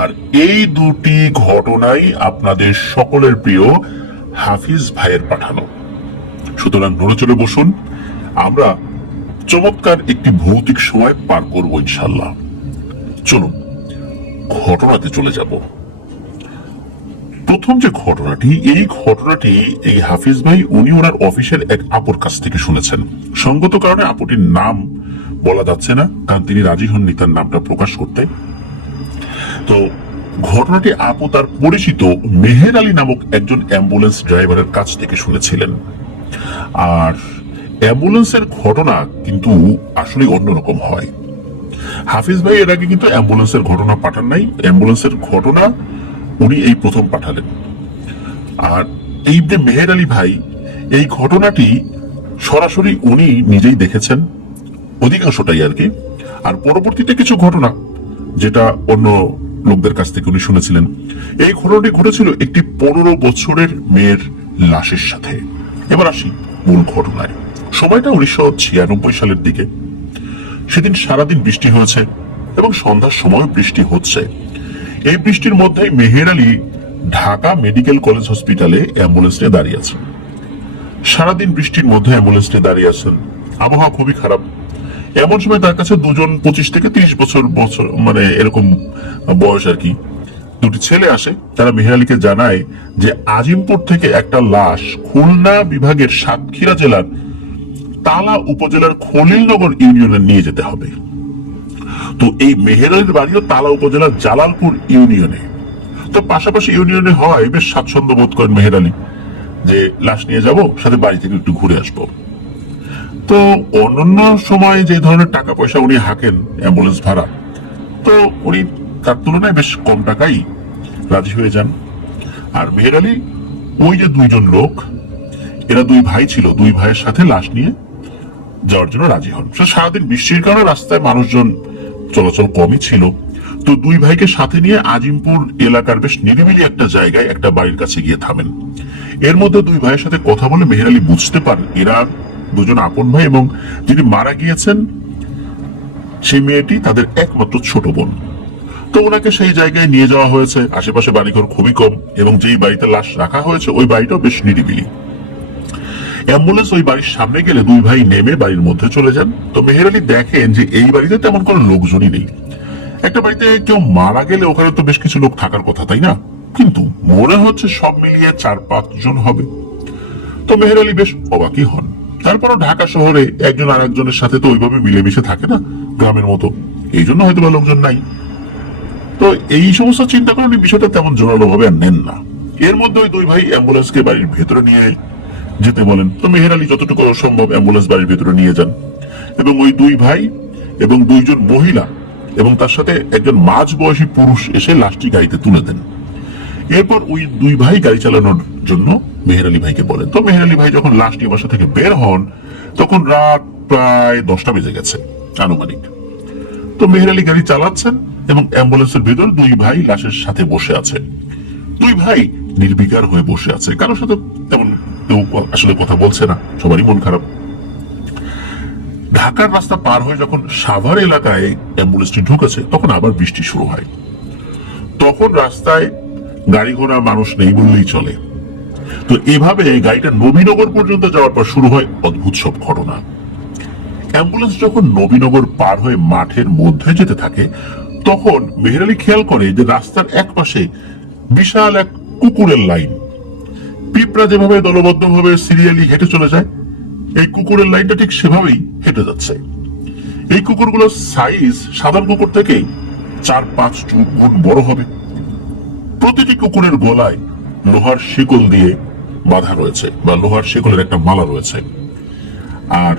আর এই দুটি ঘটনাই আপনাদের সকলের প্রিয় হাফিজ ভাইয়ের পাঠানো। সুতরাং নড়ে চড়ে বসুন, আমরা চমৎকার একটি ভৌতিক সময় পার করব ইনশাল্লাহ। চলুন ঘটনাতে চলে যাব। প্রথম যে ঘটনাটি, এই ঘটনাটি এই হাফিজ ভাই উনি ওনার অফিসের এক আপুর কাছ থেকে শুনেছেন। সঙ্গত কারণে আপুটির নাম বলা যাচ্ছে না, কারণ তিনি রাজি হননি তার নামটা প্রকাশ করতে। তো ঘটনাটি আপু তার পরিচিত মেহের আলী নামক একজন অ্যাম্বুলেন্স ড্রাইভারের কাছ থেকে শুনেছিলেন। আর অ্যাম্বুলেন্সের ঘটনা কিন্তু আসলে অন্যরকম হয়। হাফিজ ভাই এর আগে কিন্তু অ্যাম্বুলেন্সের ঘটনা পাঠান নাই, অ্যাম্বুলেন্সের ঘটনা উনি এই প্রথম পাঠালেন। আর এই যে মেহের আলী ভাই, এই ঘটনাটি সরাসরি উনি নিজেই দেখেছেন, অধিকাংশটাই আর কি। আর পরবর্তীতে কিছু ঘটনা যেটা অন্য লোকদের কাছ থেকে উনি শুনেছিলেন। এই ঘটনাটি ঘটেছিল একটি 15 বছরের মেয়ের লাশের সাথে। এবার আসি মূল ঘটনায়। সময়টা 1996 সালের দিকে। সেদিন সারাদিন বৃষ্টি হয়েছে এবং সন্ধ্যার সময় বৃষ্টি হচ্ছে। এই বৃষ্টির মধ্যেই মেহের আলী ঢাকা মেডিকেল কলেজ হসপিটালে অ্যাম্বুলেন্স নিয়ে দাঁড়িয়ে আছেন। সারাদিন বৃষ্টির মধ্যে অ্যাম্বুলেন্স নিয়ে দাঁড়িয়ে আছেন, আবহাওয়া খুবই খারাপ। এমন সময় তার কাছে দুজন 25 থেকে 30 বছর মানে এরকম বয়স আর কি দুটি ছেলে আসে। তারা মেহের আলীকে জানায় যে আজিমপুর থেকে একটা লাশ খুলনা বিভাগের সাতক্ষীরা জেলার তালা উপজেলার খলিলনগর ইউনিয়নে নিয়ে যেতে হবে। তো এই মেহের আলীর বাড়িও তালা উপজেলার জালালপুর ইউনিয়নে। তো পাশাপাশি ইউনিয়নে হয়, বেশ স্বাচ্ছন্দ্য বোধ করেন মেহের আলী যে লাশ নিয়ে যাব, সাথে বাড়ি থেকে একটু ঘুরে আসবো। তো অন্যান্য সময় যে ধরনের টাকা পয়সা উনি হাঁকেন অ্যাম্বুলেন্স ভাড়া, তো উনি তার তুলনায় বেশ কম টাকাই রাজি হয়ে যান। আর মেহের আলী ওই যে দুইজন লোক, এরা দুই ভাই ছিল, দুই ভাইয়ের সাথে লাশ নিয়ে যাওয়ার জন্য রাজি হন। সারাদিন বৃষ্টির কারণে রাস্তায় মানুষজন চলাচল কমই ছিল। তো দুই ভাইকে সাথে নিয়ে আজিমপুর এলাকার বেশ নিরিবিলি একটা জায়গায় একটা বাড়ির কাছে গিয়ে থামেন। এর মধ্যে দুই ভাইয়ের সাথে কথা বলে মেহের আলী বুঝতে পারেন এরা দুজন আপন ভাই এবং যিনি মারা গিয়েছেন সেই মেয়েটি তাদের একমাত্র ছোট বোন। তো ওনাকে সেই জায়গায় নিয়ে যাওয়া হয়েছে। আশেপাশে বাড়িঘর খুবই কম এবং যেই বাড়িতে লাশ রাখা হয়েছে ওই বাড়িটাও বেশ নিরিবিলি। অ্যাম্বুলেন্স ওই বাড়ির সামনে গেলে দুই ভাই নেমে বাড়ির মধ্যে চলে যান। তো মেহের আলী দেখেন যে এই বাড়িতে তেমন কোনো লোকজনই নেই। একটা বাড়িতে কেউ মারা গেলে ওখানে তো বেশ কিছু লোক থাকার কথা, তাই না? কিন্তু মনে হচ্ছে সব মিলিয়ে 4-5 জন হবে। তো মেহের আলী বেশ অবাকই হন। তারপরও ঢাকা শহরে একজন আর একজনের সাথে তো ওইভাবে মিলেমিশে থাকে না গ্রামের মতো, এই জন্য হয়তো বা লোকজন নাই। তো এই সমস্ত চিন্তা করে উনি বিষয়টা তেমন জোরালো ভাবে আর নেন না। এর মধ্যে ওই দুই ভাই অ্যাম্বুলেন্সকে বাড়ির ভেতরে নিয়ে যেতে বলেন। তো মেহের আলী যতটুকু সম্ভব অ্যাম্বুলেন্স বাড়ির ভেতরে নিয়ে যান এবং ওই দুই ভাই এবং দুইজন মহিলা এবং তার সাথে একজন মাঝ বয়সী পুরুষ এসে লাশটি গাড়িতে তুলে দেন। এরপর ওই দুই ভাই গাড়ি চালানোর জন্য মেহের আলী ভাইকে বলেন। তো মেহের আলী ভাই যখন লাশ নিয়ে বাসা থেকে বের হন তখন রাত প্রায় 10টা বেজে গেছে আনুমানিক। তো মেহের আলী গাড়ি চালাচ্ছেন এবং অ্যাম্বুলেন্সের ভেতর দুই ভাই লাশের সাথে বসে আছে। দুই ভাই নির্বিকার হয়ে বসে আছে, কারোর সাথে তেমন কেউ আসলে কথা বলছে না, সবারই মন খারাপ। ঢাকার রাস্তা পার হয়ে যখন সাভার এলাকায় অ্যাম্বুলেন্সটি ঢুকেছে তখন আবার বৃষ্টি শুরু হয়। তখন রাস্তায় গাড়ি ঘোড়া মানুষ নেই বললেই চলে। তো এভাবে গাড়িটা নবীনগর পর্যন্ত যাওয়ার পর শুরু হয় অদ্ভুত সব ঘটনা। অ্যাম্বুলেন্স যখন নবীনগর পার হয়ে মাঠের মধ্যে যেতে থাকে তখন মেহের আলী খেয়াল করে যে রাস্তার এক পাশে বিশাল এক কুকুরের লাইন। পিঁপড়া যেভাবে দলবদ্ধভাবে সিরিয়ালি হেঁটে চলে যায়, এই কুকুরের লাইনটা ঠিক সেভাবেই হেঁটে যাচ্ছে। এই কুকুরগুলোর সাইজ সাধারণ কুকুর থেকে 4-5 গুণ বড় হবে। প্রতিটি কুকুরের গলায় লোহার শিকল দিয়ে বাঁধা রয়েছে বা লোহার শিকলের একটা মালা রয়েছে। আর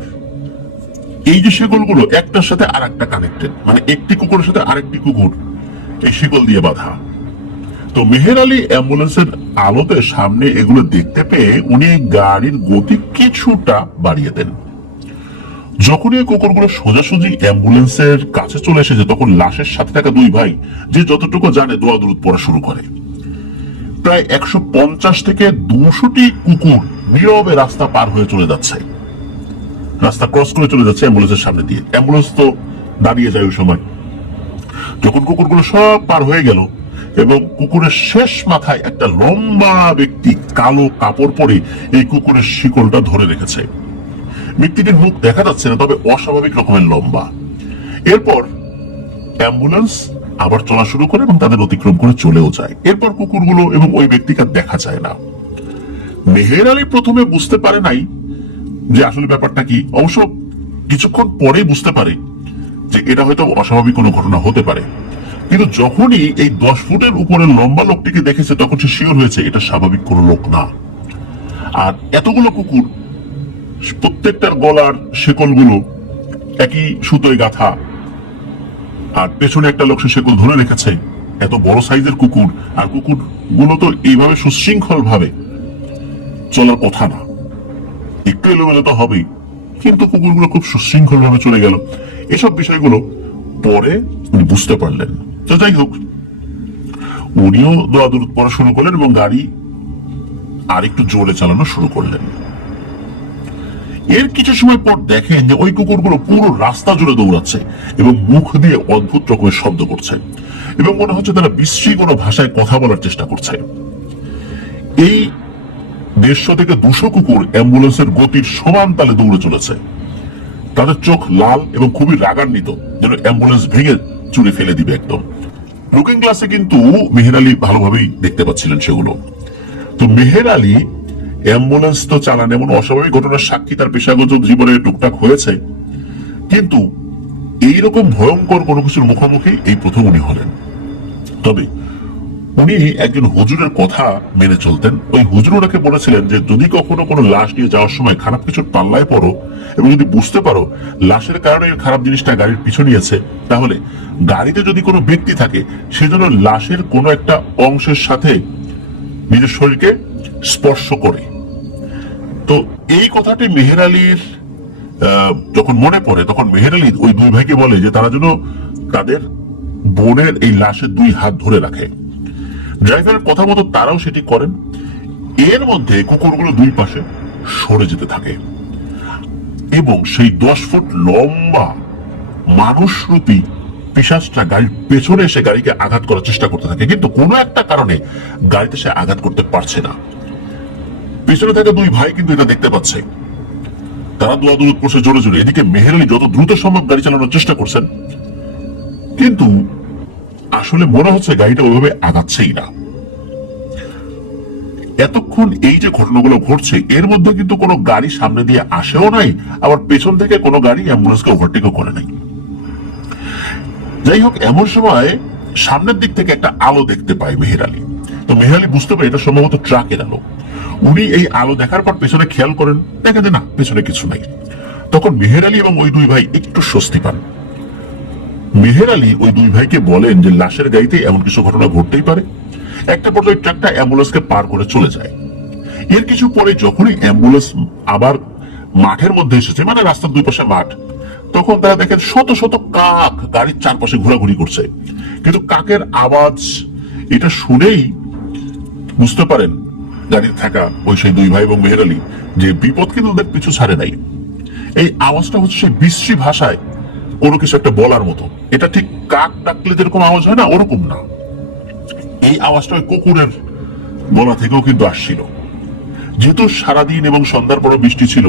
এই যে শিকলগুলো একটার সাথে আর একটা কানেক্টেড, মানে একটি কুকুরের সাথে আরেকটি কুকুর এই শিকল দিয়ে বাঁধা। তো মেহের আলী অ্যাম্বুলেন্সের আলোতে সামনে এগুলো দেখতে পেয়ে উনি গাড়ির গতি কিছুটা বাড়িয়ে দেন। যখনই কুকুরগুলো সোজাসুজি অ্যাম্বুলেন্সের কাছে চলে এসেছে তখন লাশের সাথে থাকা দুই ভাই যে যতটুকু জানে দোয়া দরুদ পড়া শুরু করে। প্রায় 150 থেকে 200টি কুকুর নীরবে রাস্তা পার হয়ে চলে যাচ্ছে, রাস্তা ক্রস করে চলে যাচ্ছে অ্যাম্বুলেন্সের সামনে দিয়ে। অ্যাম্বুলেন্স তো দাঁড়িয়ে যায় ওই সময়। যখন কুকুরগুলো সব পার হয়ে গেল এবং কুকুরের শেষ মাথায় একটা লম্বা ব্যক্তি কালো কাপড় পরে এই কুকুরের শিকলটা ধরে রেখেছে। ব্যক্তিটির মুখ দেখা যাচ্ছে না, তবে অস্বাভাবিক রকমের লম্বা। এরপর অ্যাম্বুলেন্স আবার চলা শুরু করে এবং তাদের অতিক্রম করে চলেও যায়। এরপর কুকুরগুলো এবং ওই ব্যক্তিকে দেখা যায় না। মেহের আলী প্রথমে বুঝতে পারে নাই যে আসলে ব্যাপারটা কি। অবশ্য কিছুক্ষণ পরেই বুঝতে পারে যে এটা হয়তো অস্বাভাবিক কোনো ঘটনা হতে পারে। কিন্তু যখনই এই 10 ফুটের উপরে লম্বা লোকটিকে দেখেছে তখন সে শিওর হয়েছে এটা স্বাভাবিক কোনো লোক না। আর এতগুলো কুকুর, প্রত্যেকটার গলার শেকলগুলো একই সুতোয় গাঁথা, আর পেছনে একটা লোক সে শেকল ধরে রেখেছে। এত বড় সাইজের কুকুর, আর কুকুর গুলো তো এইভাবে সুশৃঙ্খল ভাবে চলার কথা না, একটু এলোমেলো তো হবেই, কিন্তু কুকুরগুলো খুব সুশৃঙ্খল ভাবে চলে গেল। এসব বিষয়গুলো পরে উনি বুঝতে পারলেন। তো যাই হোক, উনিও দোয়া দরুদ পড়া শুরু করলেন এবং গাড়ি আর একটু জোরে চালানো শুরু করলেন। এর কিছু সময় পর দেখেন যে ওই কুকুরগুলো পুরো রাস্তা জুড়ে দৌড়াচ্ছে এবং মুখ দিয়ে অদ্ভুত রকমের শব্দ করছে এবং মনে হচ্ছে তারা বিশ্রী কোনো ভাষায় কথা বলার চেষ্টা করছে। এই 150 থেকে 200 কুকুর অ্যাম্বুলেন্সের গতির সমান তালে দৌড়ে চলেছে। তাদের চোখ লাল এবং খুবই রাগান্বিত, যেন অ্যাম্বুলেন্স ভেঙে চুরে ফেলে দিবে একদম। লুকিং গ্লাসে কিন্তু মেহের আলী ভালোভাবেই দেখতে পাচ্ছিলেন সেগুলো। তো মেহের আলী অ্যাম্বুলেন্স তো চালান, এমন অস্বাভাবিক ঘটনার সাক্ষী তার পেশাগত জীবনে টুকটাক হয়েছে, কিন্তু এইরকম ভয়ঙ্কর কোনো কিছুর মুখোমুখি এই প্রথম উনি হলেন। তবে উনি একজন হুজুরের কথা মেনে চলতেন। ওই হুজুর ওনাকে বলেছিলেন যে যদি কখনো কোনো লাশ নিয়ে যাওয়ার সময় খারাপ কিছুর পাল্লায় পড়ো এবং যদি বুঝতে পারো লাশের কারণে খারাপ জিনিসটা গাড়ির পিছু নিয়েছে, তাহলে গাড়িতে যদি কোনো ব্যক্তি থাকে সেজন্য লাশের কোনো একটা অংশের সাথে নিজের শরীরকে স্পর্শ করে। তো এই কথাটি মেহের আলীর যখন মনে পড়ে, তখন মেহের আলী ওই 2 ভাইকে বলে যে তারা যেন তাদের বোনের এই লাশের 2 হাত ধরে রাখে। ড্রাইভারের কথা মতো তারাও সেটি করেন। এর মধ্যে কুকুরগুলো 2 পাশে সরে যেতে থাকে এবং সেই 10 ফুট লম্বা মানুষরূপী পিশাচটা গাড়ির পেছনে এসে গাড়িকে আঘাত করার চেষ্টা করতে থাকে, কিন্তু কোনো একটা কারণে গাড়িতে সে আঘাত করতে পারছে না। পেছনে থাকা 2 ভাই কিন্তু এটা দেখতে পাচ্ছে। তারা দোয়া দরুদ পড়ছে জোরে জোরে। এদিকে মেহের আলী যত দ্রুত সম্ভব গাড়ি চালানোর চেষ্টা করছেন, কিন্তু আসলে মনে হচ্ছে গাড়িটা ওইভাবে আগাচ্ছেই না। এতক্ষণ এই যে ঘটনাগুলো ঘটছে, এর মধ্যে কিন্তু কোনো গাড়ি সামনে দিয়ে আসেও নাই, আবার পেছন থেকে কোনো গাড়ি অ্যাম্বুলেন্সকে ওভারটেকও করে নাই। যাই হোক, এমন সময় সামনের দিক থেকে একটা আলো দেখতে পায় মেহের আলী। তো মেহের আলী বুঝতে পারে এটা সম্ভবত ট্রাকের আলো। উনি এই আলো দেখার পর পেছনে খেয়াল করেন, দেখেন যে না, পেছনে কিছু নাই। তখন মেহের আলী এবং ওই 2 ভাই একটু স্বস্তি পান। মেহের আলী ওই 2 ভাইকে বলেন যে লাশের গাড়িতে এমন কিছু ঘটনা ঘটতেই পারে। একটা পর্যায়ে ট্রাকটা অ্যাম্বুলেন্সকে পার করে চলে যায়। এর কিছু পরে যখনই অ্যাম্বুলেন্স আবার মাঠের মধ্যে এসেছে, মানে রাস্তার 2 পাশে মাঠ, তখন তারা দেখেন শত শত কাক গাড়ির চারপাশে ঘোরাঘুরি করছে। কিন্তু কাকের আওয়াজ এটা শুনেই বুঝতে পারেন গাড়িতে থাকা ওই সেই 2 ভাই এবং মেহের আলী যে বিপদ কিন্তু ওদের পিছু ছাড়ে নাই। এই আওয়াজটা হচ্ছে সেই বিশ্রী ভাষায় কোনো কিছু একটা বলার মতো। এটা ঠিক কাক ডাকলে যেরকম আওয়াজ হয় না, ওরকম না। এই আওয়াজটা ওই কুকুরের গলা থেকেও কিন্তু আসছিল। যেহেতু সারাদিন এবং সন্ধ্যার পর বৃষ্টি ছিল,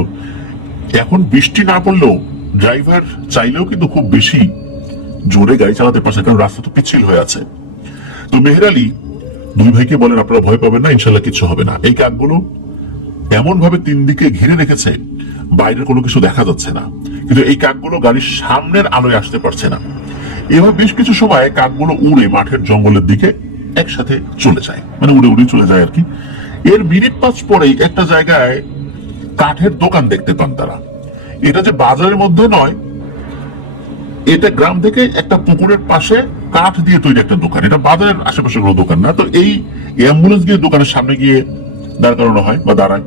এখন বৃষ্টি না পড়লেও ড্রাইভার চাইলেও কিন্তু খুব বেশি জোরে গাড়ি চালাতে পারছে, কারণ রাস্তা তো পিচ্ছিল হয়ে আছে। তো মেহের আলী 2 ভাইকে বলেন আপনারা ভয় পাবেন না, ইনশাল্লাহ কিছু হবে না। এই কাকগুলো এমন ভাবে 3 দিকে ঘিরে রেখেছে, বাইরের কোনো কিছু দেখা যাচ্ছে না, কিন্তু এই কাকগুলো গাড়ির সামনের আলোয় আসতে পারছে না। এভাবে বেশ কিছু সময় কাকগুলো উড়ে মাঠের জঙ্গলের দিকে একসাথে চলে যায়, মানে উড়ে উড়ে চলে যায় আর কি। এর মিনিট 5 পরেই একটা জায়গায় কাঠের দোকান দেখতে পান তারা। এটা যে বাজারের মধ্যে নয়, এটা গ্রাম থেকে একটা পুকুরের পাশে কাঠ দিয়ে তৈরি একটা দোকান। এটা বাজারের আশেপাশে কোনো দোকান না। তো এই অ্যাম্বুলেন্স গিয়ে দোকানের সামনে গিয়ে দাঁড় করানো হয় বা দাঁড়ায়।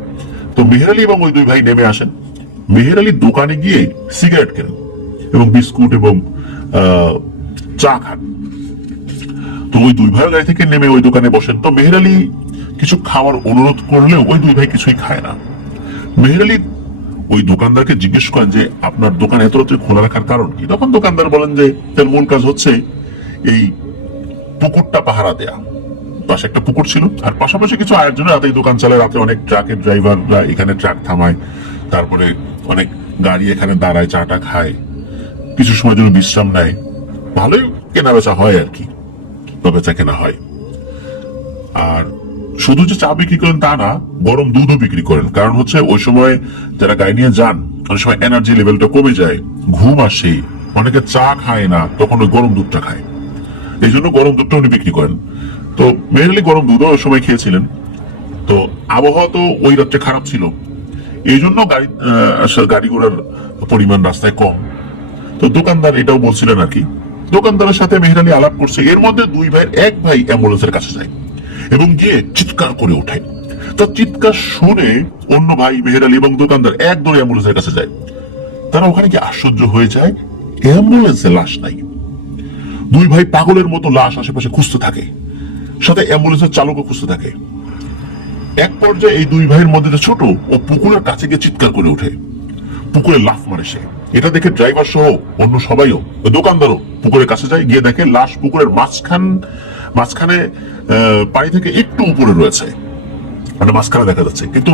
তো মেহের আলী এবং ওই 2 ভাই নেমে আসেন। মেহের আলী দোকানে গিয়ে সিগারেট কেনেন এবং বিস্কুট এবং চা খান। তো ওই 2 ভাই গাড়ি থেকে নেমে ওই দোকানে বসেন। তো মেহের আলী কিছু খাওয়ার অনুরোধ করলেও ওই 2 ভাই কিছুই খায় না। মেহের আলী ওই দোকানদারকে জিজ্ঞেস করেন যে আপনার দোকান এত রাত্রে খোলা রাখার কারণ কি? তখন দোকানদার বলেন যে তার মূল কাজ হচ্ছে এই পুকুরটা পাহারা দেয়া। পাশে একটা পুকুর ছিল, আর পাশাপাশি কিছু আয়ের জন্য রাতে দোকান চালায়। রাতে অনেক ট্রাকের ড্রাইভাররা এখানে ট্রাক থামায়, তারপরে অনেক গাড়ি এখানে দাঁড়ায়, চাটা খায়, কিছু সময় জন্য বিশ্রাম নেয়। ভালোই কেনা বেচা হয় আর কি, বা বেচা কেনা হয়। আর শুধু যে চা বিক্রি করেন তা না, গরম দুধও বিক্রি করেন। কারণ হচ্ছে ওই সময় যারা গাড়ি নিয়ে যান, অনেক সময় এনার্জি লেভেলটা কমে যায়, ঘুম আসে, অনেকে চা খায় না, তখন ওই গরম দুধটা খায়। এই জন্য গরম দুধটা উনি বিক্রি করেন। তো মেনলি গরম দুধও ওই সময় খেয়েছিলেন। তো আবহাওয়া তো ওই রাত্রে খারাপ ছিল, এই জন্য গাড়ি ঘোড়ার পরিমাণ রাস্তায় কম। তো দোকানদার এটাও বলছিলেন আর কি। দোকানদারের সাথে মেহের আলী আলাপ করছে। এর মধ্যে দুই ভাইয়ের এক ভাই অ্যাম্বুলেন্সের কাছে যায় এবং গিয়ে চিৎকার করে ওঠে। তো চিৎকার শুনে অন্য ভাই মেহের আলী এবং দোকানদার এক দৌড়ে অ্যাম্বুলেন্সের কাছে যায়। তারা ওখানে কি আশ্চর্য হয়ে যায়, অ্যাম্বুলেন্সে লাশ নাই। দুই ভাই পাগলের মতো লাশ আশেপাশে খুঁজতে থাকে, সাথে অ্যাম্বুলেন্সের চালকও খুঁজতে থাকে। এক পর্যায়ে এই দুই ভাইয়ের মধ্যে ছোট ও পুকুরের কাছে গিয়ে চিৎকার করে ওঠে, পুকুরে লাফ মারে সে। এটা দেখে ড্রাইভার সহ অন্য সবাইও, দোকানদারও পুকুরের কাছে যায়, গিয়ে দেখে লাশ পুকুরের মাঝখানে পানি থেকে একটু উপরে রয়েছে, মানে মাঝখানে দেখা যাচ্ছে, কিন্তু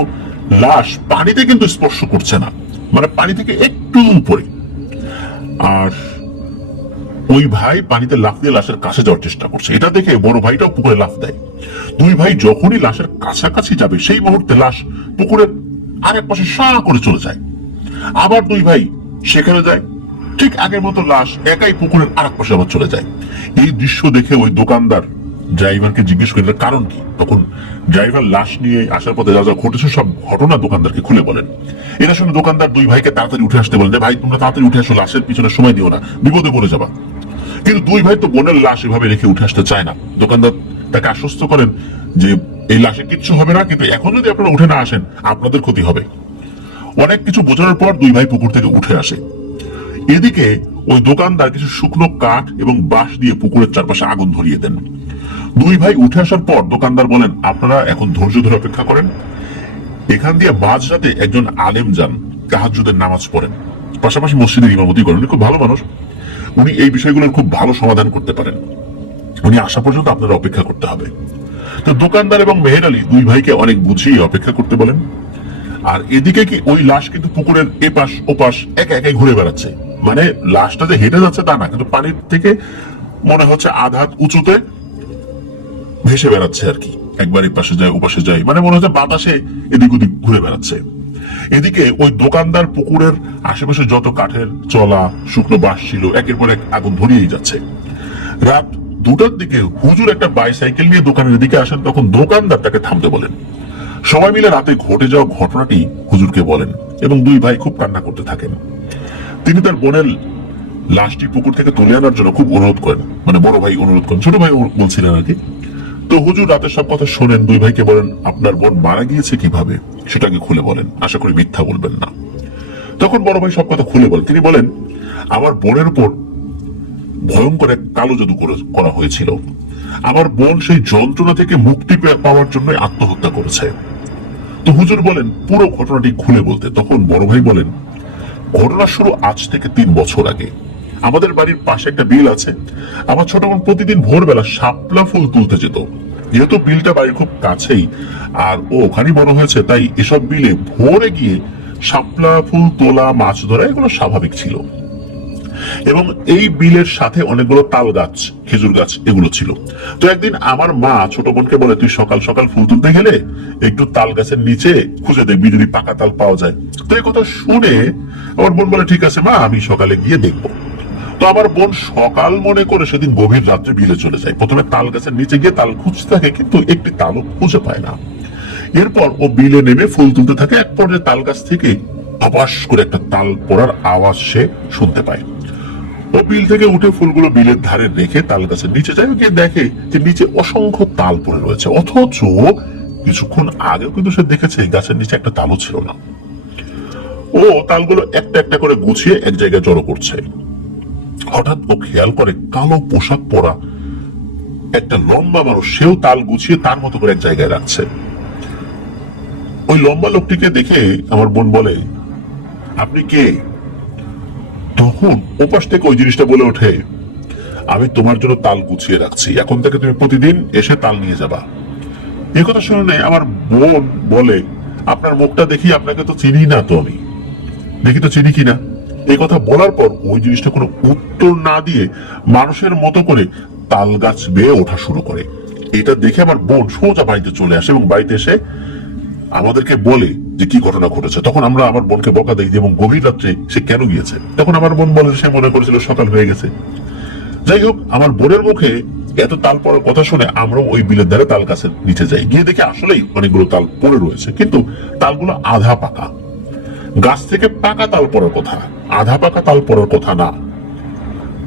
লাশ পানিতে কিন্তু স্পর্শ করছে না, মানে পানি থেকে একটু উপরে। আর ওই ভাই পানিতে লাফ দিয়ে লাশের কাছে যাওয়ার চেষ্টা করছে। এটা দেখে বড় ভাইটাও পুকুরে লাফ দেয়। দুই ভাই যখনই লাশের কাছাকাছি যাবে, সেই মুহূর্তে লাশ পুকুরের আরেক পাশে সাঁ করে চলে যায়। আবার দুই ভাই সেখানে যায়, ঠিক আগের মতো লাশ একাই পুকুরের আরেক পাশে আবার চলে যায়। এই দৃশ্য দেখে ওই দোকানদার ড্রাইভারকে জিজ্ঞেস করলেন কারণ কি। তখন ড্রাইভার লাশ নিয়ে আসার পথে যা যা ঘটেছে সব ঘটনা দোকানদারকে খুলে বলেন। এটা শুনে দোকানদার দুই ভাইকে তাড়াতাড়ি উঠে আসতে বলেন, যে ভাই তোমরা তাড়াতাড়ি উঠে আসো, লাশের পিছনে সময় দিও না, বিপদে পড়ে যাবা। কিন্তু দুই ভাই তো বোনের লাশ এভাবে রেখে উঠে আসতে চায় না। দোকানদার তাকে আশ্বস্ত করেন যে এই লাশে কিচ্ছু হবে না, কিন্তু এখন যদি আপনারা উঠে না আসেন আপনাদের ক্ষতি হবে। অনেক কিছু বোঝানোর পর দুই ভাই পুকুর থেকে উঠে আসে। এদিকে ওই দোকানদার কিছু শুকনো কাঠ এবং বাঁশ দিয়ে পুকুরের চারপাশে আগুন ধরিয়ে দেন। দুই ভাই উঠে আসার পর দোকানদার বলেন, আপনারা এখন ধৈর্য ধরে অপেক্ষা করেন। এখান দিয়ে মাঝরাতে একজন আলেম যান, তাহাজ্জুদের নামাজ পড়েন, পাশাপাশি মসজিদের ইমামতি করেন। উনি খুব ভালো মানুষ, উনি এই বিষয়গুলোর খুব ভালো সমাধান করতে পারেন। উনি আসা পর্যন্ত আপনারা অপেক্ষা করতে হবে। তো দোকানদার এবং মেহের আলী দুই ভাইকে অনেক বুঝিয়ে অপেক্ষা করতে বলেন। আর এদিকে কি ওই লাশ কিন্তু পুকুরের এপাশ ওপাশ একা একাই ঘুরে বেড়াচ্ছে, মানে লাশটা যে হেঁটে যাচ্ছে তা না, কিন্তু পানির থেকে মনে হচ্ছে আধা হাত উঁচুতে ভেসে বেড়াচ্ছে আর কি। একবার এই পাশে যায় ওপাশে যায়, মানে মনে হচ্ছে বাতাসে এদিক ওদিক ঘুরে বেড়াচ্ছে। এদিকে ওই দোকানদার পুকুরের আশেপাশে যত কাঠের চলা শুকনো বাঁশ ছিল একের পর এক আগুন ধরিয়েই যাচ্ছে। রাত 2টার দিকে হুজুর একটা বাইসাইকেল নিয়ে দোকানের দিকে আসেন। তখন দোকানদার তাকে থামতে বলেন। সবাই মিলে রাতে ঘটে যাওয়া ঘটনাটি হুজুরকে বলেন এবং দুই ভাই খুব কান্না করতে থাকেন। তিনি তার বোনের লাশটি পুকুর থেকে তুলে আনার জন্য খুব অনুরোধ করেন, মানে বড় ভাই অনুরোধ করেন, ছোট ভাই বলছিলেন আর কি। তো হুজুর রাতের সব কথা শোনেন, দুই ভাইকে বলেন আপনার বোন মারা গিয়েছে কিভাবে সেটাকে খুলে বলেন, আশা করি মিথ্যা বলবেন না। তখন বড় ভাই সব কথা খুলে বলেন। তিনি বলেন, আমার বোনের উপর ভয়ঙ্কর এক কালো জাদু করা হয়েছিল। আমার বোন সেই যন্ত্রণা থেকে মুক্তি পাওয়ার জন্য আত্মহত্যা করেছে। তো হুজুর বলেন পুরো ঘটনাটি খুলে বলতে। তখন বড় ভাই বলেন, ঘটনা শুরু আজ থেকে 3 বছর আগে। আমাদের বাড়ির পাশে একটা বিল আছে। আমার ছোট বোন প্রতিদিন ভোরবেলা শাপলা ফুল তুলতে যেত। যেহেতু বিলটা বাড়ির খুব কাছেই আর ও ওখানেই বড় হয়েছে, তাই এসব বিলে ভোরে গিয়ে শাপলা ফুল তোলা, মাছ ধরা এগুলো স্বাভাবিক ছিল। এবং এই বিলের সাথে অনেকগুলো তাল গাছ, খেজুর গাছ এগুলো ছিল। তো একদিন আমার মা ছোট বোনকে বলে, তুই সকাল সকাল ফুল তুলতে গেলে একটু তাল গাছের নিচে খুঁজে দেখবি যদি পাকা তাল পাওয়া যায়। তো এই কথা শুনে আমার বোন বলে, ঠিক আছে মা, আমি সকালে গিয়ে দেখবো। তো আমার বোন সকাল মনে করে সেদিন গভীর রাত্রে বিলে চলে যায়। প্রথমে তাল গাছের নিচে গিয়ে তাল খুঁজতে থাকে, কিন্তু একটি তালও খুঁজে পায় না। এরপর ও বিলে নেমে ফুল তুলতে থাকে। এক পর্যায়ে তাল গাছ থেকে আবাস করে একটা তাল পড়ার আওয়াজ সে শুনতে পায়। ও বিল থেকে উঠে ফুলগুলো বিলের ধারে রেখে তাল গাছের নিচে যায়, গিয়ে দেখে যে নিচে অসংখ্য তাল পড়ে রয়েছে, অথচ কিছুক্ষণ আগেও কিন্তু সে দেখেছে গাছের নিচে একটা তালও ছিল না। ও তালগুলো একটা একটা করে গুছিয়ে এক জায়গায় জড়ো করছে। হঠাৎ ও খেয়াল করে কালো পোশাক পরা একটা লম্বা মানুষ, সেও তাল গুছিয়ে তার মতো করে এক জায়গায় রাখছে। ওই লম্বা লোকটিকে দেখে আমার বোন বলে, আপনি কে? তখন ওপাশ থেকে ওই জিনিসটা বলে ওঠে, আমি তোমার জন্য তাল গুছিয়ে রাখছি, এখন থেকে তুমি প্রতিদিন এসে তাল নিয়ে যাবা। এই কথা শুনে আমার বোন বলে, আপনার মুখটা দেখি আপনাকে তো চিনি না, তো আমি দেখি তো চিনি কিনা। এই কথা বলার পর ওই জিনিসটা কোনো উত্তর না দিয়ে মানুষের মতো করে তাল গাছ বেয়ে ওঠা শুরু করে। এটা দেখে আমার বোন সোজা বাড়িতে চলে আসে এবং বাড়িতে এসে আমাদেরকে বলে যে কি ঘটনা ঘটেছে। তখন আমরা আমার বোনকে বকা দিই এবং গভীর রাত্রে সে কেন গিয়েছে। তখন আমার বোন বলে সে মনে করেছিল সকাল হয়ে গেছে। যাই হোক, আমার বোনের মুখে এত তাল পড়ার কথা শুনে আমরাও ওই বিলের ধারে তাল গাছের নিচে যাই। গিয়ে দেখি আসলেই অনেকগুলো তাল পড়ে রয়েছে, কিন্তু তালগুলো আধা পাকা। গাছ থেকে পাকা তাল পড়ার কথা, আধা পাকা তাল পড়ার কথা না।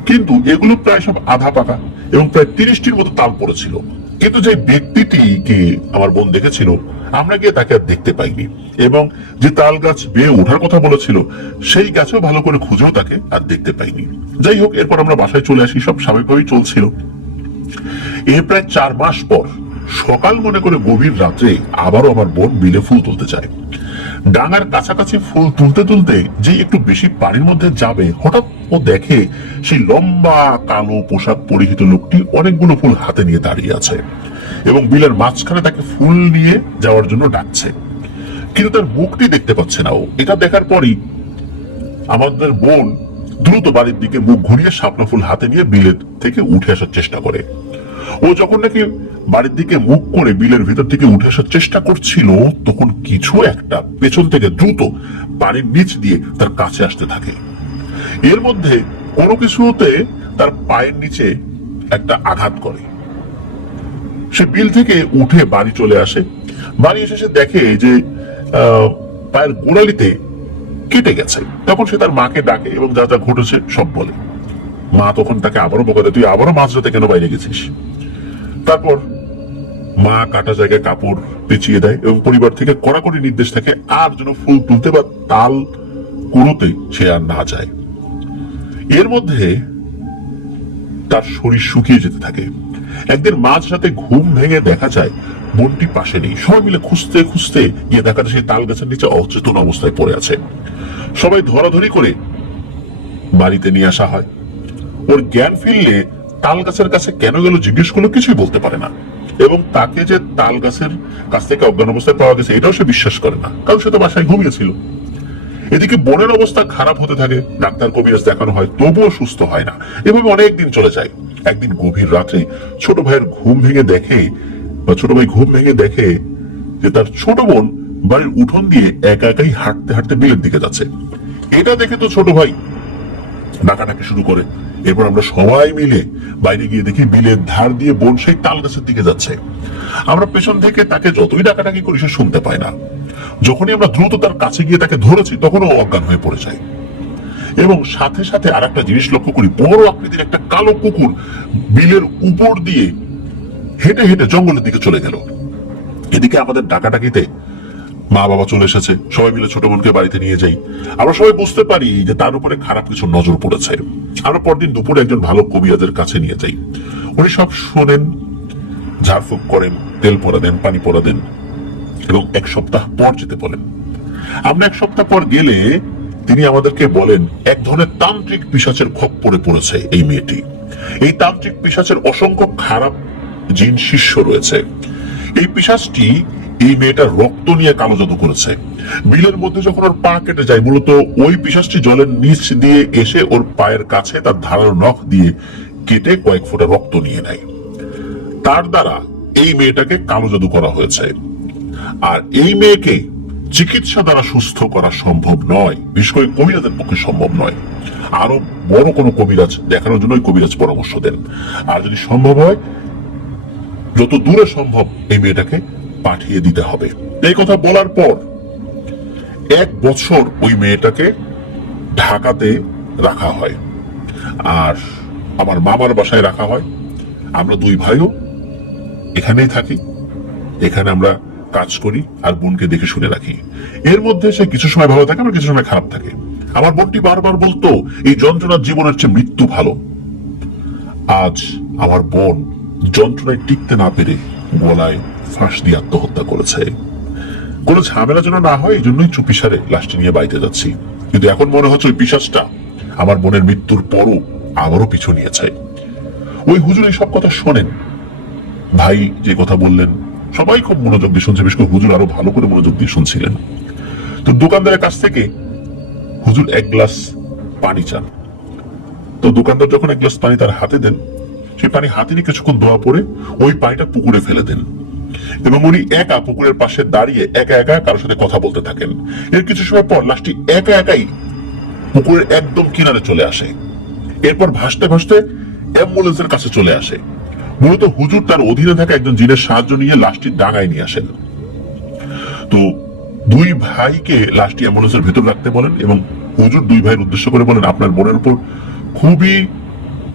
কিন্তু এগুলো প্রায় সব আধা পাকা এবং প্রায় 30টির মতো তাল পড়েছিল। কিন্তু যে ব্যক্তিটিকে আমার বোন দেখেছিল, আমরা গিয়ে তাকে আর দেখতে পাইনি, এবং যে তাল গাছ বেয়ে ওঠার কথা বলেছিল সেই গাছেও ভালো করে খুঁজেও তাকে আর দেখতে পাইনি। যাই হোক, এরপর আমরা বাসায় চলে আসি, সব স্বাভাবিকভাবেই চলছিল। এর প্রায় 4 মাস পর সকাল মনে করে গভীর রাত্রে আবারও আমার বোন বিলে ফুল তুলতে যায়। ডাঙার কাছাকাছি ফুল তুলতে তুলতে যে একটু বেশি পানির মধ্যে যাবে, হঠাৎ ও দেখে সেই লম্বা কালো পোশাক পরিহিত লোকটি অনেকগুলো ফুল হাতে নিয়ে দাঁড়িয়ে আছে এবং বিলের মাঝখানে তাকে ফুল নিয়ে যাওয়ার জন্য ডাকছে, কিন্তু তার মুখটি দেখতে পাচ্ছে না ও। এটা দেখার পরই আমাদের বোন দ্রুত বাড়ির দিকে মুখ ঘুরিয়ে শাপলা ফুল হাতে নিয়ে বিলের থেকে উঠে আসার চেষ্টা করে। ও যখন নাকি বাড়ির দিকে মুখ করে বিলের ভিতর থেকে উঠে আসার চেষ্টা করছিল, তখন কিছু একটা পেছন থেকে দ্রুত পানির নিচ দিয়ে তার কাছে আসতে থাকে। এর মধ্যে কোনো কিছুতে তার পায়ের নিচে একটা আঘাত করে। সে বিল থেকে উঠে বাড়ি চলে আসে। বাড়ি এসে সে দেখে যে পায়ের গোড়ালিতে কেটে গেছে। তখন সে তার মাকে ডাকে এবং যা যা ঘটেছে সব বলে। মা তখন তাকে আবারও বকা দেয়, তুই আবারও মাঝরাতে কেন বাইরে গেছিস। তারপর মা কাটা জায়গায় কাপড় পেঁচিয়ে দেয় এবং পরিবার থেকে কড়াকড়ি নির্দেশ থাকে আর যেন ফুল তুলতে বা তাল কুড়োতে সে আর না যায়। এর মধ্যে তার শরীর শুকিয়ে যেতে থাকে। একদিন মাঝরাতে ঘুম ভেঙে দেখা যায় বোনটি পাশে নেই। সবাই মিলে খুঁজতে খুঁজতে গিয়ে দেখা যায় সেই তাল গাছের নিচে অচেতন অবস্থায় পড়ে আছে। সবাই ধরাধরি করে বাড়িতে নিয়ে আসা হয়। ওর জ্ঞান ফিরলে তাল গাছের কাছে কেন গেল জিজ্ঞেস করলো, কিছুই বলতে পারে না, এবং তাকে যে তাল গাছের কাছ থেকে অজ্ঞান অবস্থায় পাওয়া গেছে এটাও সে বিশ্বাস করে না, কারণ সে তো বাসায় ঘুমিয়েছিল। এদিকে বোনের অবস্থা খারাপ হতে থাকে, ডাক্তার কবিরাজ দেখানো হয়, তবুও সুস্থ হয় না। এভাবে অনেক দিন চলে যায়। একদিন গভীর রাত্রে ছোট ভাই ঘুম ভেঙে দেখে যে তার ছোট বোন বাড়ির উঠোন দিয়ে একা একাই হাঁটতে হাঁটতে বিলের দিকে যাচ্ছে। এটা দেখে তো ছোট ভাই ডাকাডাকি শুরু করে। এরপর আমরা সবাই মিলে বাইরে গিয়ে দেখি বিলের ধার দিয়ে বোন সেই তাল গাছের দিকে যাচ্ছে। আমরা পেছন থেকে তাকে যতই ডাকাডাকি করি সে শুনতে পায় না। যখনই আমরা দ্রুত তার কাছে গিয়ে তাকে ধরেছি, তখনও অজ্ঞান হয়ে পড়ে যায়। এবং সাথে সাথে আর একটা জিনিস লক্ষ্য করি, বড় আকৃতির একটা কালো কুকুর বিলের উপর দিয়ে হেঁটে হেঁটে জঙ্গলের দিকে চলে গেল। এদিকে আমাদের ডাকাডাকিতে মা বাবা চলে এসেছে। সবাই মিলে ছোট বোনকে বাড়িতে নিয়ে যাই। আমরা সবাই বুঝতে পারি যে তার উপরে খারাপ কিছু নজর পড়েছে। আমরা পরদিন দুপুরে একজন ভালো কবিরাজের কাছে নিয়ে যাই। উনি সব শোনেন, ঝাড়ফুঁক করেন, তেল পরা দেন, পানি পরা দেন এবং 1 সপ্তাহ পর যেতে বলেন। আমরা 1 সপ্তাহ পর গেলে তিনি আমাদেরকে বলেন এক ধরনের তান্ত্রিক পিশাচের খপ্পরে পড়েছে এই মেয়েটি। এই তান্ত্রিক পিশাচের অসংখ্য খারাপ জিন শিষ্য রয়েছে। এই পিশাচটি এই মেয়েটার রক্ত নিয়ে কালো জাদু করেছে। বিলের মধ্যে যখন ওর পা কেটে যায়, মূলত ওই পিশাচটি জলের নিচ দিয়ে এসে ওর পায়ের কাছে তার ধারালো নখ দিয়ে কেটে কয়েক ফোঁটা রক্ত নিয়ে নেয়। তার দ্বারা এই মেয়েটাকে কালো জাদু করা হয়েছে। আর এই মেয়েকে চিকিৎসা দ্বারা সুস্থ করা সম্ভব নয়, বিশেষ করে কবিরাজের পক্ষে সম্ভব নয়। আরো বড় কোনো কবিরাজ দেখানোর জন্য কবিরাজ পরামর্শ দেন। আর যদি সম্ভব হয়, যত দূরে সম্ভব এই মেয়েটাকে পাঠিয়ে দিতে হবে। এই কথা বলার পর 1 বছর ওই মেয়েটাকে ঢাকাতে রাখা হয় আর আমার মামার বাসায় রাখা হয়। আমরা 2 ভাইও এখানেই থাকি, এখানে আমরা কাজ করি আর বোনকে দেখে শুনে রাখি। এর মধ্যে সে কিছু সময় ভালো থাকে, আবার কিছু সময় খারাপ থাকে। আমার বোনটি বারবার বলতো এই যন্ত্রণার জীবনের চেয়ে মৃত্যু ভালো। আজ আমার বোন যন্ত্রণায় টিকতে না পেরে গলায় ফাঁস দিয়ে আত্মহত্যা করেছে। কোনো ঝামেলা যেন না হয় এই জন্যই চুপিসারে লাশটি নিয়ে বাড়িতে যাচ্ছি। কিন্তু এখন মনে হচ্ছে ওই পিশাচটা আমার বোনের মৃত্যুর পরও আবারও পিছু নিয়েছে। ওই হুজুর এই সব কথা শোনেন। ভাই যে কথা বললেন সবাই খুব মনোযোগ দিয়ে শুনছে, বিশেষ করে হুজুর আরো ভালো করে মনোযোগ দিয়ে শুনছিলেন। তো দোকানদারের কাছ থেকে হুজুর এক গ্লাস পানি চান। তো দোকানদার যখন এক গ্লাস পানি তার হাতে দেন, সেই পানি হাতে নিয়ে কিছুক্ষণ দোয়া পড়ে ওই পানিটা পুকুরে ফেলে দেন এবং উনি একা পুকুরের পাশে দাঁড়িয়ে একা একা কারোর সাথে কথা বলতে থাকেন। এর কিছু সময় পর লাশটি একা একাই পুকুরের একদম কিনারে চলে আসে। এরপর ভাসতে ভাসতে অ্যাম্বুলেন্সের কাছে চলে আসে। মূলত হুজুর তার অধীনে থাকা একজন জিনের সাহায্য নিয়ে লাশটি ডাঙায় নিয়ে আসেন। তো দুই ভাইকে লাশটি অ্যাম্বুলেন্সের ভেতর রাখতে বলেন এবং হুজুর দুই ভাইয়ের উদ্দেশ্য করে বলেন, আপনার বোনের উপর খুবই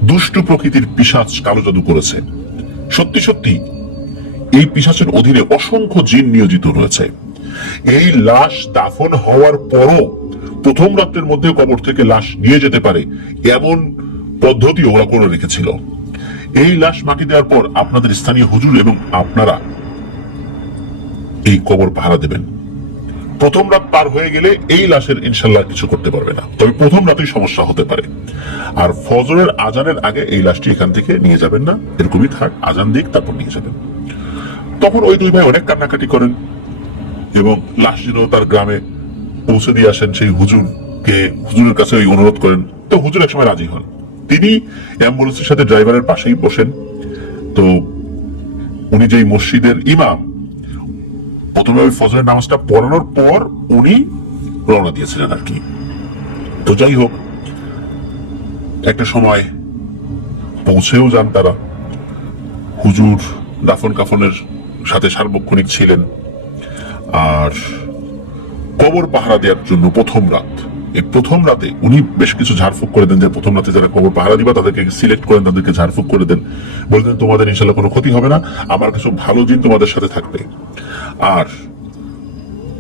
দুষ্টু প্রকৃতির পিশাচ কালো জাদু করেছে। সত্যি সত্যি এই পিশাচের অধীনে অসংখ্য জিন নিয়োজিত রয়েছে। এই লাশ দাফন হওয়ার পরও প্রথম রাত্রের মধ্যে কবর থেকে লাশ নিয়ে যেতে পারে এমন পদ্ধতি ওরা করে রেখেছিল। এই লাশ মাটি দেওয়ার পর আপনাদের স্থানীয় হুজুর এবং আপনারা এই কবর পাহারা দেবেন। প্রথম রাত পার হয়ে গেলে এই লাশের ইনশাল্লাহ কিছু করতে পারবে না, তবে প্রথম রাতেই সমস্যা হতে পারে। আর ফজরের আজানের আগে এই লাশটি এখান থেকে নিয়ে যাবেন না, এরকমই থাক, আজান দিক তারপর নিয়ে যাবেন। তখন ওই দুই ভাই অনেক কান্নাকাটি করেন এবং লাশ যেন তার গ্রামে পৌঁছে দিয়ে আসেন সেই হুজুরের কাছে ওই অনুরোধ করেন। তো হুজুর একসময় রাজি হন। তিনি অ্যাম্বুলেন্সের সাথে ড্রাইভারের পাশেই বসেন। তো উনি যেই মসজিদের ইমাম, প্রথমে ওই ফজরের নামাজটা পড়ানোর পর উনি রওনা দিয়েছিলেন আর কি। তো যাই হোক, একটা সময় পৌঁছেও যান তারা। হুজুর দাফন কাফনের সাথে সার্বক্ষণিক ছিলেন। আর কবর পাহারা দেওয়ার জন্য প্রথম রাতে উনি বেশ কিছু ঝাড়ফুঁক করে দেন, যে প্রথম রাতে যারা কবর পাহারা দিবা তাদেরকে সিলেক্ট করেন, তাদেরকে ঝাড়ফুঁক করে দেন, বলতেন তোমাদের ইনশাল্লাহ কোনো ক্ষতি হবে না, আমার কিছু ভালো জিন তোমাদের সাথে থাকবে, আর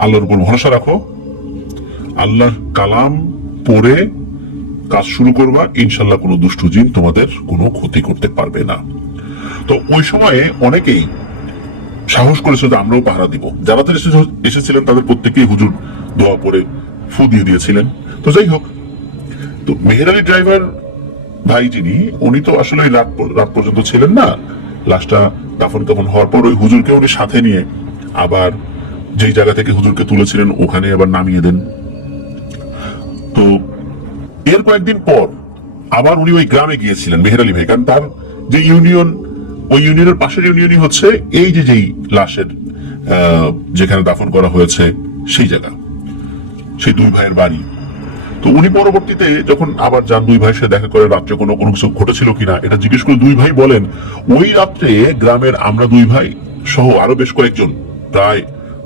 আল্লাহর উপর ভরসা রাখো, আল্লাহর কালাম পড়ে কাজ শুরু করবা, ইনশাল্লাহ কোনো দুষ্ট জিন তোমাদের কোনো ক্ষতি করতে পারবে না। তো ওই সময়ে অনেকেই সাহস করেছিল যে আমরাও পাহারা দিব। যারা এসেছিলেন তাদের প্রত্যেকেই হুজুর দোয়া পড়ে ফু দিয়ে দিয়েছিলেন। তো যাই হোক, তো মেহের আলী ড্রাইভার ভাই যিনি, উনি তো আসলে রাত পর্যন্ত ছিলেন না। লাশটা দাফন কাফন হওয়ার পর ওই হুজুরকে উনি সাথে নিয়ে আবার যেই জায়গা থেকে হুজুরকে তুলেছিলেন ওখানে আবার নামিয়ে দেন। তো এর কয়েকদিন পর আবার উনি ওই গ্রামে গিয়েছিলেন, মেহের আলী ভাই, কারণ তার যে ইউনিয়ন, ওই ইউনিয়নের পাশের ইউনিয়নই হচ্ছে এই যেই লাশের যেখানে দাফন করা হয়েছে সেই জায়গা, সেই দুই ভাইয়ের বাড়ি। তো উনি পরবর্তীতে যখন আবার যান, দুই ভাইয়ের সাথে দেখা করে রাত্রে কোনো কিছু ঘটেছিল কিনা এটা জিজ্ঞেস করে দুই ভাই বলেন, ওই রাত্রে গ্রামের আমরা দুই ভাই সহ আরো বেশ কয়েকজন, প্রায়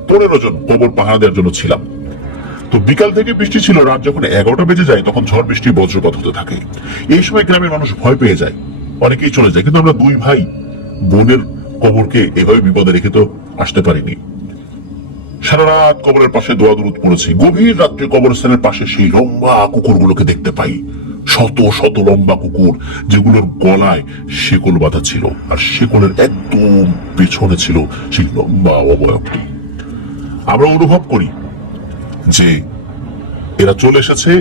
15 জন কবর পাহারা দেওয়ার জন্য ছিলাম। তো বিকাল থেকে বৃষ্টি ছিল, রাত যখন 11টা বেজে যায় তখন ঝড় বৃষ্টি বজ্রপাত হতে থাকে। এই সময় গ্রামের মানুষ ভয় পেয়ে যায়, অনেকেই চলে যায়, কিন্তু আমরা দুই ভাই বোনের কবরকে এভাবে বিপদে রেখে তো আসতে পারিনি। সারা রাত কবরের পাশে দোয়া দুরুদ পড়েছি। গভীর রাত্রে কবরস্থানের পাশে সেই লম্বা কুকুরগুলোকে দেখতে পাই, শত শত লম্বা কুকুর, যেগুলোর গলায় শেকল বাঁধা ছিল, আর শেকলের একদম পেছনে ছিল সেই লম্বা অবয়বটি। আমরা অনুভব করি যে এরা চলে এসেছে,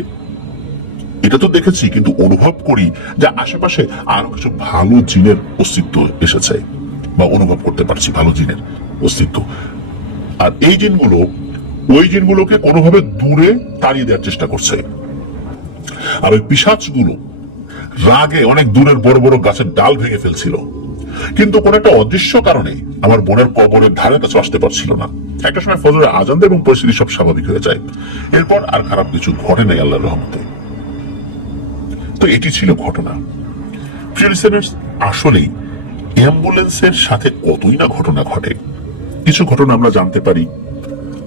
এটা তো দেখেছি, কিন্তু অনুভব করি যে আশেপাশে আরো কিছু ভালো জিনের অস্তিত্ব এসেছে, বা অনুভব করতে পারছি ভালো জিনের অস্তিত্ব। আর এই জিনগুলো ওই জিনগুলোকে কোনোভাবে দূরে তাড়িয়ে দেওয়ার চেষ্টা করছে। আর ওই পিশাচগুলো রাগে অনেক দূরের বড় বড় গাছের ডাল ভেঙে ফেলছিল, কিন্তু কোন একটা অদৃশ্য কারণে আমার বোনের কবরের ধারে কাছে আসতে পারছিল না। একটা সময় ফজরের আজান দেয় এবং পরিস্থিতি সব স্বাভাবিক হয়ে যায়। এরপর আর খারাপ কিছু ঘটে নাই আল্লাহর রহমতে। তো এটি ছিল ঘটনা। প্রিয় লিসেনার্স, আসলেই অ্যাম্বুলেন্সের সাথে কতই না ঘটনা ঘটে। কিছু ঘটনা আমরা জানতে পারি,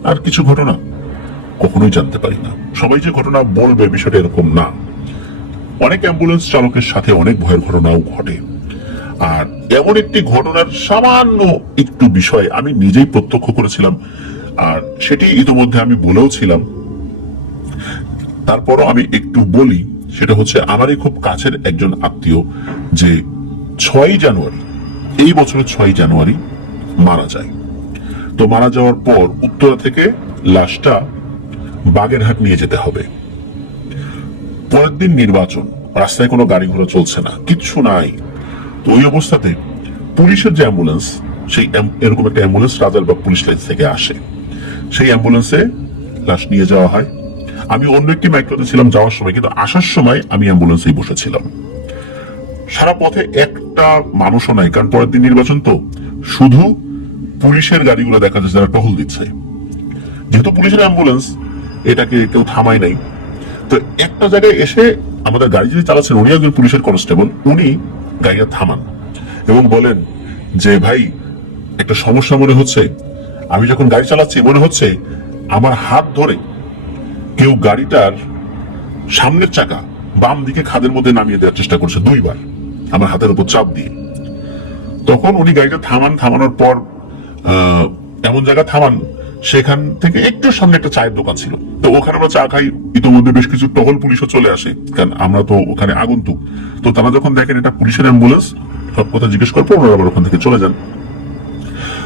আর কিছু ঘটনা কখনোই জানতে পারি না। সবাই যে ঘটনা বলবে বিষয়টা এরকম না। অনেক অ্যাম্বুলেন্স চালকের সাথে অনেক ভয়ের ঘটনাও ঘটে। আর এমন একটি ঘটনার সামান্য একটু বিষয় আমি নিজেই প্রত্যক্ষ করেছিলাম, আর সেটি ইতিমধ্যে আমি বলেও ছিলাম, তারপরও আমি একটু বলি। সেটা হচ্ছে আমারই খুব কাছের একজন আত্মীয়, যে 6ই জানুয়ারি, এই বছরের 6ই জানুয়ারি মারা যায়। তো মারা যাওয়ার পর উত্তরা থেকে লাশটা বাগেরহাট নিয়ে যেতে হবে। পরের দিন নির্বাচন, রাস্তায় কোনো গাড়ি ঘোড়া চলছে না, কিচ্ছু নাই। তো ওই অবস্থাতে পুলিশের যে অ্যাম্বুলেন্স, সেই এরকম একটা অ্যাম্বুলেন্স রাজারবাগ পুলিশ লাইন থেকে আসে, সেই অ্যাম্বুলেন্সে লাশ নিয়ে যাওয়া হয়। আমি অন্য একটি মাইক্রোতে ছিলাম যাওয়ার সময়, কিন্তু আসার সময় আমি অ্যাম্বুলেন্সেই বসেছিলাম। সারা পথে একটা মানুষও নাই, কারণ পরের দিন নির্বাচন, তো শুধু পুলিশের গাড়িগুলো দেখা যাচ্ছে যারা টহল দিচ্ছে। যেহেতু পুলিশের অ্যাম্বুলেন্স, এটাকে কেউ থামায় নাই। তো একটা জায়গায় এসে আমাদের গাড়ি যিনি চালাচ্ছেন উনি একজন পুলিশের কনস্টেবল, উনি গাড়িটা থামান এবং বলেন যে ভাই একটা সমস্যা মনে হচ্ছে, আমি যখন গাড়ি চালাচ্ছি মনে হচ্ছে আমার হাত ধরে কেউ গাড়িটার সামনের চাকা বাম দিকে খাদের মধ্যে নামিয়ে দেওয়ার চেষ্টা করছে দুইবার আমার হাতের উপর চাপ দিয়ে। তখন উনি গাড়িটা থামানোর পর এমন জায়গা থামান সেখান থেকে একটু সামনে একটা চায়ের দোকান ছিল, তো ওখানে আমরা চা খাই। ইতিমধ্যে বেশ কিছু টহল পুলিশও চলে আসে, কারণ আমরা তো ওখানে আগন্তুক। তো তারা যখন দেখেন এটা পুলিশের অ্যাম্বুলেন্স, সব কথা জিজ্ঞেস করবো, ওনারা আবার ওখান থেকে চলে যান।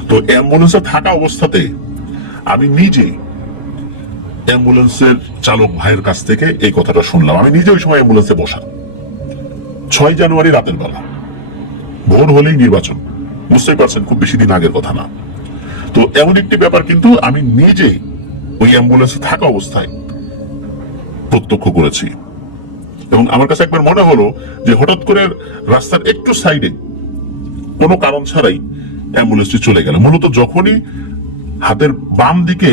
তো অ্যাম্বুলেন্সে থাকা অবস্থাতে আমি নিজে অ্যাম্বুলেন্সের চালক ভাইয়ের কাছ থেকে এই কথাটা শুনলাম। আমি নিজে ওই সময় অ্যাম্বুলেন্সে বসা, 6 জানুয়ারি রাতের বেলা, ভোর হলেই নির্বাচন, বুঝতেই পারছেন খুব বেশি দিন আগের কথা না। তো এমন একটি ব্যাপার কিন্তু আমি নিজে ওই অ্যাম্বুলেন্সে থাকা অবস্থায় প্রত্যক্ষ করেছি। এবং আমার কাছে একবার মনে হলো যে হঠাৎ করে রাস্তার একটু সাইডে কোনো কারণ ছাড়াই অ্যাম্বুলেন্সটি চলে গেল। মূলত যখনই হাতের বাম দিকে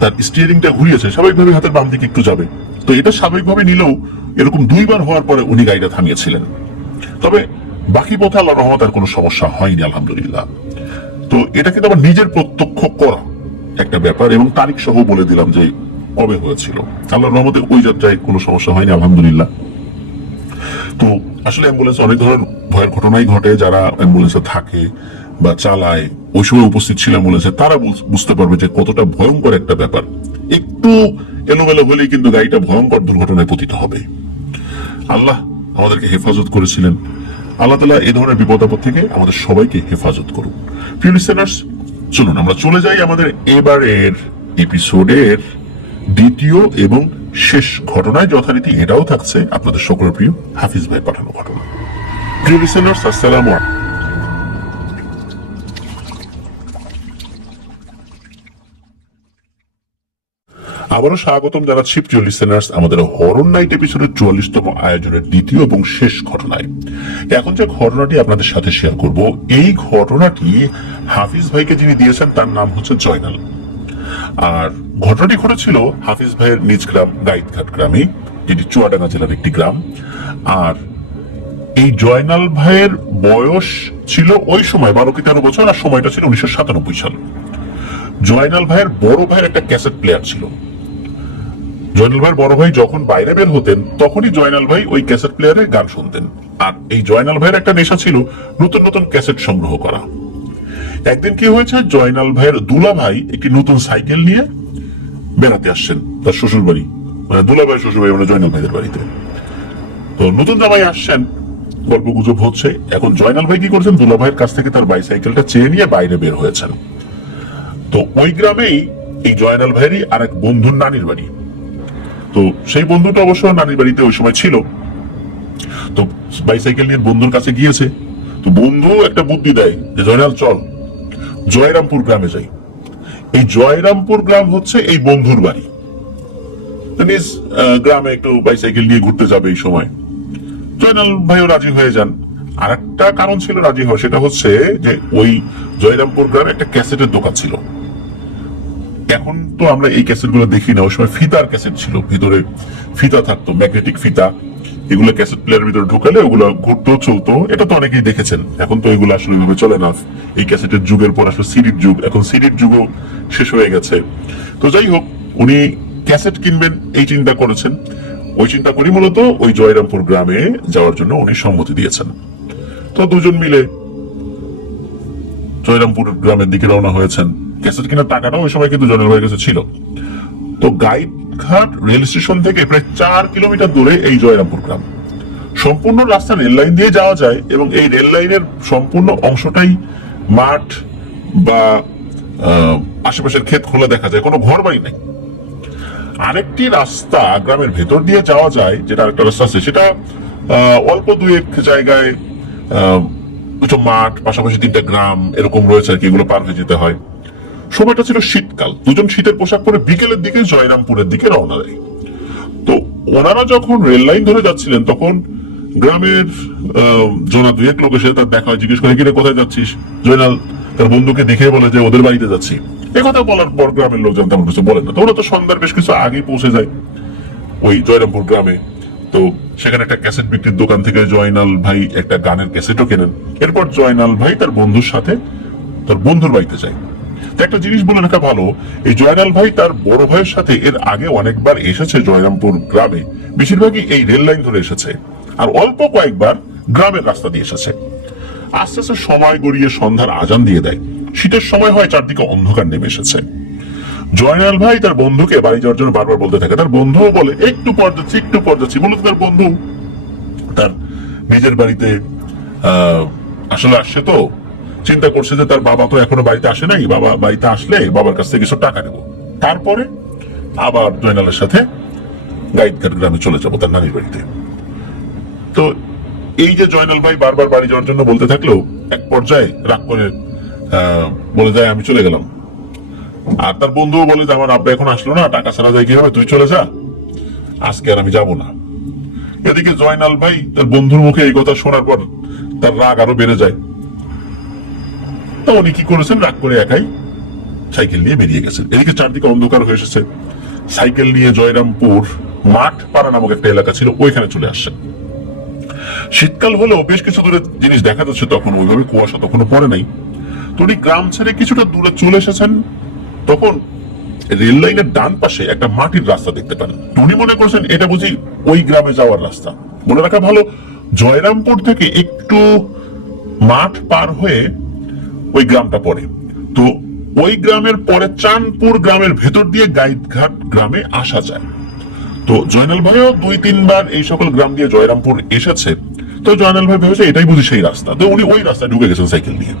তার স্টিয়ারিংটা ঘুরিয়েছে, স্বাভাবিকভাবে হাতের বাম দিকে একটু যাবে, তো এটা স্বাভাবিকভাবে নিলেও এরকম দুইবার হওয়ার পরে উনি গাড়িটা থামিয়েছিলেন। তবে বাকি পথে আল্লাহর রহমতে আর কোনো সমস্যা হয়নি, আলহামদুলিল্লাহ। তো এটা কিন্তু আমার নিজের প্রত্যক্ষ করা একটা ব্যাপার, এবং তারিখ সহ বলে দিলাম যে কবে হয়েছিল। আল্লাহর রহমতে ওই যাত্রায় কোনো সমস্যা হয়নি, আলহামদুলিল্লাহ। তো আসলে অ্যাম্বুলেন্স অনেক ধরনের ভয়ের ঘটনাই ঘটে। যারা অ্যাম্বুলেন্সে থাকে বা চালায়, ওই সময় উপস্থিত ছিল অ্যাম্বুলেন্সে, তারা বুঝতে পারবে যে কতটা ভয়ঙ্কর একটা ব্যাপার। একটু এলোমেলো হলেই কিন্তু গাড়িটা ভয়ঙ্কর দুর্ঘটনায় পতিত হবে। আল্লাহ আমাদেরকে হেফাজত করেছিলেন। আল্লাহ তাআলা এই ধরনের বিপদ আপদ থেকে আমাদের সবাইকে হেফাজত করুন। প্রিয় লিসেনার্স, চলুন আমরা চলে যাই আমাদের এবারের এপিসোডের দ্বিতীয় এবং শেষ ঘটনায়। যথারীতি এটাও থাকছে আপনাদের সকলের প্রিয় হাফিজ ভাই পাঠানো ঘটনা। প্রিয় লিসেনার্স, আসসালামু আলাইকুম। আবারও স্বাগতম জানাচ্ছি প্রিয় লিসেনার্স আমাদের হরর নাইট এপিসোডের 44তম আয়োজনের দ্বিতীয় এবং শেষ ঘটনায়। এখন যে ঘটনাটি আপনাদের সাথে শেয়ার করব, এই ঘটনাটি হাফিজ ভাইকে যিনি দিয়েছেন তার নাম হচ্ছে জয়নাল। আর ঘটনাটি ঘটেছিল হাফিজ ভাইয়ের নিজ গ্রাম গাইতঘাট গ্রামে, যেটি চুয়াডাঙ্গা জেলার একটি গ্রাম। আর এই জয়নাল ভাইয়ের বয়স ছিল ওই সময় 12 কি 13 বছর, আর সময়টা ছিল 1997 সাল। জয়নাল ভাইয়ের বড় ভাইয়ের একটা ক্যাসেট প্লেয়ার ছিল। জয়নাল ভাইয়ের বড় ভাই যখন বাইরে বের হতেন তখনই জয়নাল ভাই ওই ক্যাসেট প্লেয়ারে গান শুনতেন। আর এই জয়নাল ভাইয়ের একটা নেশা ছিল নতুন নতুন ক্যাসেট সংগ্রহ করা। একদিন কি হয়েছে, জয়নাল ভাইয়ের দুলা ভাই একটি নতুন সাইকেল নিয়ে বেড়াতে আসছেন তার শ্বশুর বাড়ি, মানে দুলা ভাই শ্বশুর বাড়ি মানে জয়নাল ভাইদের বাড়িতে। তো নতুন জামাই আসছেন, গল্প গুজব হচ্ছে। এখন জয়নাল ভাই কি করছেন, দুলা ভাইয়ের কাছ থেকে তার বাইসাইকেলটা চেয়ে নিয়ে বাইরে বের হয়েছেন। তো ওই গ্রামেই এই জয়নাল ভাইয়েরই আর এক বন্ধুর নানির বাড়ি। তো সেই বন্ধুটা অবশ্য নানির বাড়িতে ওই সময় ছিল। তো বাইসাইকেল নিয়ে বন্ধুর কাছে গিয়েছে। তো বন্ধু একটা বুদ্ধি দেয় যে জয়নাল চল জয়রামপুর গ্রামে যাই। এই জয়রামপুর গ্রাম হচ্ছে এই বন্ধুর বাড়ি। নিজ গ্রামে একটু বাইসাইকেল নিয়ে ঘুরতে যাবে এই সময়। জয়নাল ভাইও রাজি হয়ে যান। আর একটা কারণ ছিল রাজি হওয়া, সেটা হচ্ছে যে ওই জয়রামপুর গ্রামে একটা ক্যাসেটের দোকান ছিল। এখন তো আমরা এই ক্যাসেট গুলো দেখি না, ওই সময় ফিতার ক্যাসেট ছিল, ভিতরে ফিতা থাকতো, ম্যাগনেটিক ফিতা। এগুলো ক্যাসেট প্লেয়ারের ভিতরে ঢুকালে ওগুলো ঘুরতো চলতো, এটা তো অনেকেই দেখেছেন। এখন তো এগুলো আসলে এভাবে চলে না। এই ক্যাসেটের যুগের পর আসলে সিডির যুগ, এখন সিডির যুগও শেষ হয়ে গেছে। তো যাই হোক, উনি ক্যাসেট কিনবেন এই চিন্তা করেছেন। ওই চিন্তা করি মূলত ওই জয়রামপুর গ্রামে যাওয়ার জন্য উনি সম্মতি দিয়েছেন। তো দুজন মিলে জয়রামপুর গ্রামের দিকে রওনা হয়েছেন। ক্যাসেট কেনার টাকাটা ওই সময় কিন্তু জয়নাল ভাইয়ের কাছে ছিল। তো গাইডঘাট রেল স্টেশন থেকে প্রায় 4 কিলোমিটার দূরে এই জয়রামপুর গ্রাম। সম্পূর্ণ রাস্তা রেল লাইন দিয়ে যাওয়া যায়, এবং এই রেল লাইনের সম্পূর্ণ অংশটাই মাঠ বা আশেপাশের ক্ষেত খোলা দেখা যায়, কোনো ঘর বাড়ি নাই। আরেকটি রাস্তা গ্রামের ভেতর দিয়ে যাওয়া যায়, যেটা আরেকটা রাস্তা আছে, সেটা অল্প 2-1 জায়গায় কিছু মাঠ, পাশাপাশি 3টা গ্রাম এরকম রয়েছে আর কি, এগুলো পার হয়ে যেতে হয়। সময়টা ছিল শীতকাল। দুজন শীতের পোশাক পরে বিকেলের দিকে জয়রামপুরের দিকে রওনা দেয়। তো ওনারা যখন রেল লাইন ধরে যাচ্ছিলেন তখন গ্রামের জনা দুয়েক লোক এসে তার দেখা হয়, জিজ্ঞেস করে কিরে কোথায় যাচ্ছিস। জয়নাল তার বন্ধুকে দেখে বলে যে ওদের বাড়িতে যাচ্ছি। একথা বলার পর গ্রামের লোকজন তেমন কিছু বলেন না। তো ওরা তো সন্ধ্যার বেশ কিছু আগেই পৌঁছে যায় ওই জয়রামপুর গ্রামে। তো সেখানে একটা ক্যাসেট বিক্রির দোকান থেকে জয়নাল ভাই একটা গানের ক্যাসেটও কেনেন। এরপর জয়নাল ভাই তার বন্ধুর সাথে তার বন্ধুর বাড়িতে যায়। তো একটা জিনিস বলে রাখা ভালো, এই জয়নাল ভাই তার বড় ভাইয়ের সাথে এর আগে অনেকবার এসেছে জয়রামপুর গ্রামে, বেশিরভাগই এই রেল লাইন ধরে এসেছে, আর অল্প কয়েকবার গ্রামের রাস্তা দিয়ে এসেছে। আস্তে আস্তে সময় গড়িয়ে সন্ধ্যার আজান দিয়ে দেয়। শীতের সময় হয়, চারদিকে অন্ধকার নেমে এসেছে। জয়নাল ভাই তার বন্ধুকে বাড়ি যাওয়ার জন্য বারবার বলতে থাকে। তার বন্ধুও বলে একটু পর যাচ্ছি, একটু পর যাচ্ছি। মূলত তার বন্ধু তার নিজের বাড়িতে আসলে আসছে, তো চিন্তা করছে যে তার বাবা তো এখনো বাড়িতে আসে নাই, বাবা বাড়িতে আসলে বাবার কাছ থেকে কিছু টাকা নেব, তারপরে আবার জয়নালের সাথে গাইডঘাট গ্রামে চলে যাবো তার নানির বাড়িতে। তো এই যে জয়নাল ভাই বারবার বাড়ি যাওয়ার জন্য বলতে থাকলেও এক পর্যায়ে রাগ করে বলে যায় আমি চলে গেলাম। আর তার বন্ধুও বলে যে আমার আব্বা এখন আসলো না, টাকা ছাড়া যায় কিভাবে, তুই চলে যা, আজকে আর আমি যাব না। এদিকে জয়নাল ভাই তার বন্ধুর মুখে এই কথা শোনার পর তার রাগ আরো বেড়ে যায়। তো উনি কি করেছেন, রাগ করে একাই সাইকেল নিয়ে বেরিয়ে গেছেন। এদিকে চারদিকে অন্ধকার হয়ে এসেছে। সাইকেল নিয়ে জয়রামপুর মাঠ পাড়া নামক একটা এলাকা ছিল, ওইখানে চলে আসছেন। শীতকাল হলেও বেশ কিছু দূরে জিনিস দেখা যাচ্ছে, তখন ওইভাবে কুয়াশা তখনও পড়ে নাই। তো উনি গ্রাম ছেড়ে কিছুটা দূরে চলে এসেছেন। তখন রেল লাইনের ডান পাশে একটা মাটির রাস্তা দেখতে পান। উনি মনে করছেন এটা বুঝি ওই গ্রামে যাওয়ার রাস্তা। মনে রাখা ভালো, জয়রামপুর থেকে একটু মাঠ পার হয়ে ওই গ্রামটা পড়ে। তো ওই গ্রামের পরে চাঁদপুর গ্রামের ভেতর দিয়ে গাইডঘাট গ্রামে আসা যায়। তো জয়নাল ভাইও 2-3 বার এই সকল গ্রাম দিয়ে জয়রামপুর এসেছে। তো জয়নাল ভাই ভেবেছে এটাই বুঝি সেই রাস্তা। তো উনি ওই রাস্তায় ঢুকে গেছেন সাইকেল নিয়ে।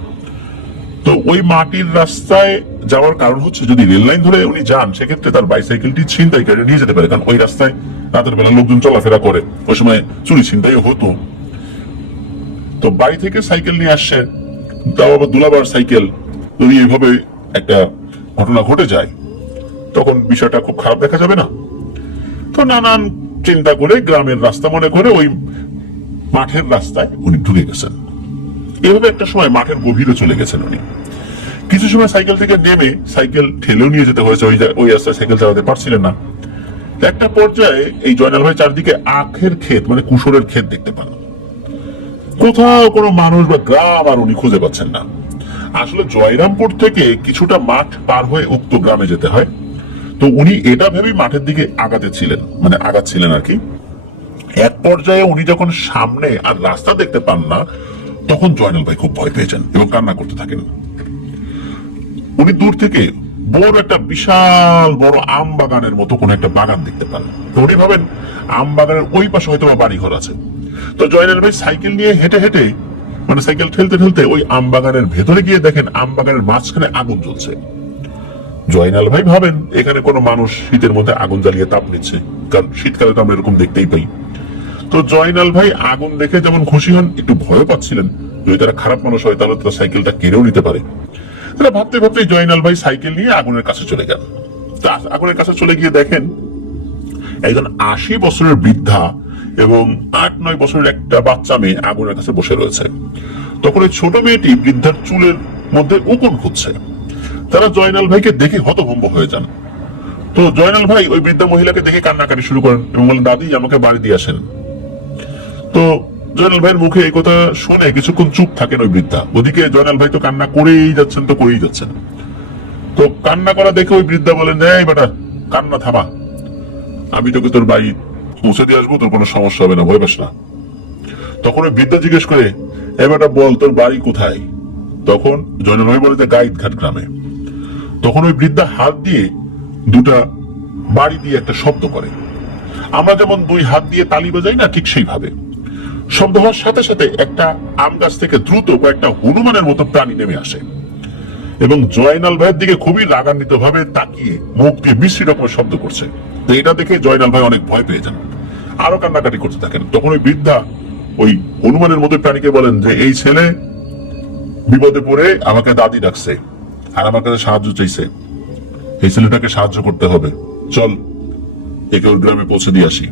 তো ওই মাটির রাস্তায় যাওয়ার কারণ হচ্ছে যদি রেল লাইন ধরে উনি যান, সেক্ষেত্রে তার বাইসাইকেলটি ছিনতাই করে নিয়ে যেতে পারে, কারণ ওই রাস্তায় রাতের বেলা লোকজন চলাফেরা করে, ওই সময় চুরি ছিনতাই হতো। তো বাড়ি থেকে সাইকেল নিয়ে আসছে, তাও আবার দুলাবার সাইকেল। যদি এইভাবে একটা ঘটনা ঘটে যায় তখন বিষয়টা খুব খারাপ দেখা যাবে না? তো নানান চিন্তা করে গ্রামের রাস্তা মনে করে ওই মাঠের রাস্তায় উনি ঢুকে গেছেন। এভাবে একটা সময় মাঠের গভীরে চলে গেছেন উনি। কিছু সময় সাইকেল থেকে নেমে সাইকেল ঠেলেও নিয়ে যেতে হয়েছে, ওই রাস্তায় সাইকেল চালাতে পারছিলেন না। একটা পর্যায়ে এই জয়নাল ভাই চারদিকে আখের ক্ষেত মানে কুশলের ক্ষেত দেখতে পান। কোথাও কোনো মানুষ বা গ্রাম আর উনি খুঁজে পাচ্ছেন না। আসলে জয়রামপুর থেকে কিছুটা মাঠ পার হয়ে উক্ত গ্রামে যেতে হয়। তো উনি এটা ভেবেই মাঠের দিকে আগাচ্ছিলেন আর কি। এক পর্যায়ে উনি যখন সামনে আর রাস্তা দেখতে পান না, তখন জয়নাল ভাই খুব ভয় পেয়েছেন এবং কান্না করতে থাকেন। উনি দূর থেকে বড় একটা বিশাল বড় আম বাগানের মতো কোন একটা বাগান দেখতে পান। তো উনি ভাবেন আম বাগানের ওই পাশে হয়তো বাড়ি ঘর আছে। তো জয়নাল ভাই সাইকেল নিয়ে হেঁটে হেঁটে মানে সাইকেল ঠেলতে ঠেলতে ওই আম বাগানের ভেতরে গিয়ে দেখেন আম বাগানের মাঝখানে আগুন জ্বলছে। জয়নাল ভাই ভাবেন এখানে কোনো মানুষ শীতের মধ্যে আগুন জ্বালিয়ে তাপ নিচ্ছে, কারণ শীতকালে তো আমরা এরকম দেখতেই পাই। তো জয়নাল ভাই আগুন দেখে যেমন খুশি হন, একটু ভয় পাচ্ছিলেন যদি তারা খারাপ মানুষ হয় তাহলে তার সাইকেলটা কেড়েও নিতে পারে। তারা ভাবতে ভাবতে জয়নাল ভাই সাইকেল নিয়ে আগুনের কাছে চলে গেল। আগুনের কাছে চলে গিয়ে দেখেন একজন 80 বছরের বৃদ্ধা এবং 8-9 বছরের একটা বাচ্চা মেয়ে আগুনের কাছে বসে রয়েছে। তখন ওই ছোট মেয়েটি বৃদ্ধার চুলের মধ্যে উকুন খুঁজছে। তারা জয়নাল ভাইকে দেখে হতভম্ব হয়ে যান। তো জয়নাল ভাই ওই বৃদ্ধা মহিলাকে দেখে কান্নাকাটি শুরু করেন এবং বলেন দাদি আমাকে বাড়ি দিয়ে আসেন। তো জয়নাল ভাইয়ের মুখে এই কথা শুনে কিছুক্ষণ চুপ থাকেন ওই বৃদ্ধা। ওদিকে জয়নাল ভাই তো কান্না করেই যাচ্ছেন। তো কান্না করা দেখে ওই বৃদ্ধা বলেন এই বেটা কান্না থামা, আমি তোকে তোর বাড়ি পৌঁছে দিয়ে আসবো, তোর কোনো সমস্যা হবে না, ভয় পাস না। তখন ওই বৃদ্ধা জিজ্ঞেস করে এ বেটা বল তোর বাড়ি কোথায়। তখন জয়নাল ভাই বলে যে গাইডঘাট গ্রামে। তখন ওই বৃদ্ধা হাত দিয়ে দুটা বাড়ি দিয়ে একটা শব্দ করে। আমরা যেমন 2 হাত দিয়ে তালি বাজাই না, ঠিক সেইভাবে শব্দ হওয়ার সাথে সাথে একটা আম গাছ থেকে দ্রুত কয়েকটা হনুমানের মতো প্রাণী নেমে আসে এবং জয়নাল ভাইয়ের দিকে খুবই রাগান্বিত ভাবে তাকিয়ে মুখ দিয়ে বিশ্রী রকমের শব্দ করছে। তো এটা দেখে জয়নাল ভাই অনেক ভয় পেয়ে যান, আরো কান্নাকাটি করতে থাকেন। তখন ওই বৃদ্ধা ওই হনুমানের মতো প্রাণীকে বলেন যে এই ছেলে বিপদে পড়ে আমাকে দাদি ডাকছে আর আমার কাছে সাহায্য চাইছে, এই ছেলেটাকে সাহায্য করতে হবে, চল একে ওর গ্রামে পৌঁছে দিয়ে আসি।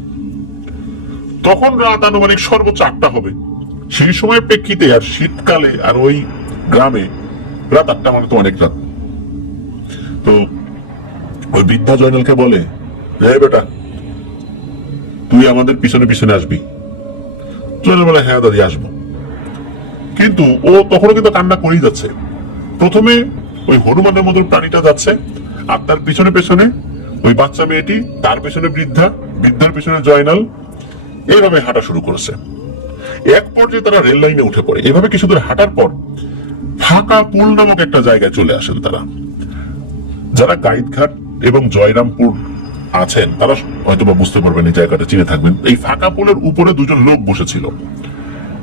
তখন রাত আনুমানিক সর্বোচ্চ 8টা হবে। সেই সময় প্রেক্ষিতে আর শীতকালে আর ওই গ্রামে রাত 8টা মানে তো অনেক রাত। তো ওই বৃদ্ধা জয়নালকে বলে, বেটা তুই আমাদের পিছনে পিছনে আসবি। জয়নাল বলে, হ্যাঁ দাদি আসবো। কিন্তু ও তখনও কিন্তু কান্না করেই যাচ্ছে। প্রথমে ওই হনুমানের মতো প্রাণীটা যাচ্ছে আর তার পিছনে পেছনে ওই বাচ্চা মেয়েটি, তার পেছনে বৃদ্ধা, বৃদ্ধার পেছনে জয়নাল, এইভাবে হাঁটা শুরু করেছে। এক পর্যায়ে তারা রেল লাইনে উঠে পড়ে। এভাবে কিছু দূর হাঁটার পর ফাঁকা পুল নামক একটা জায়গায় চলে আসেন তারা। যারা গাইডঘাট এবং জয়রামপুর আছেন তারা হয়তো বা বুঝতে পারবেন, এই জায়গাটা চিনে থাকবেন। এই ফাঁকা পুলের উপরে দুজন লোক বসেছিল।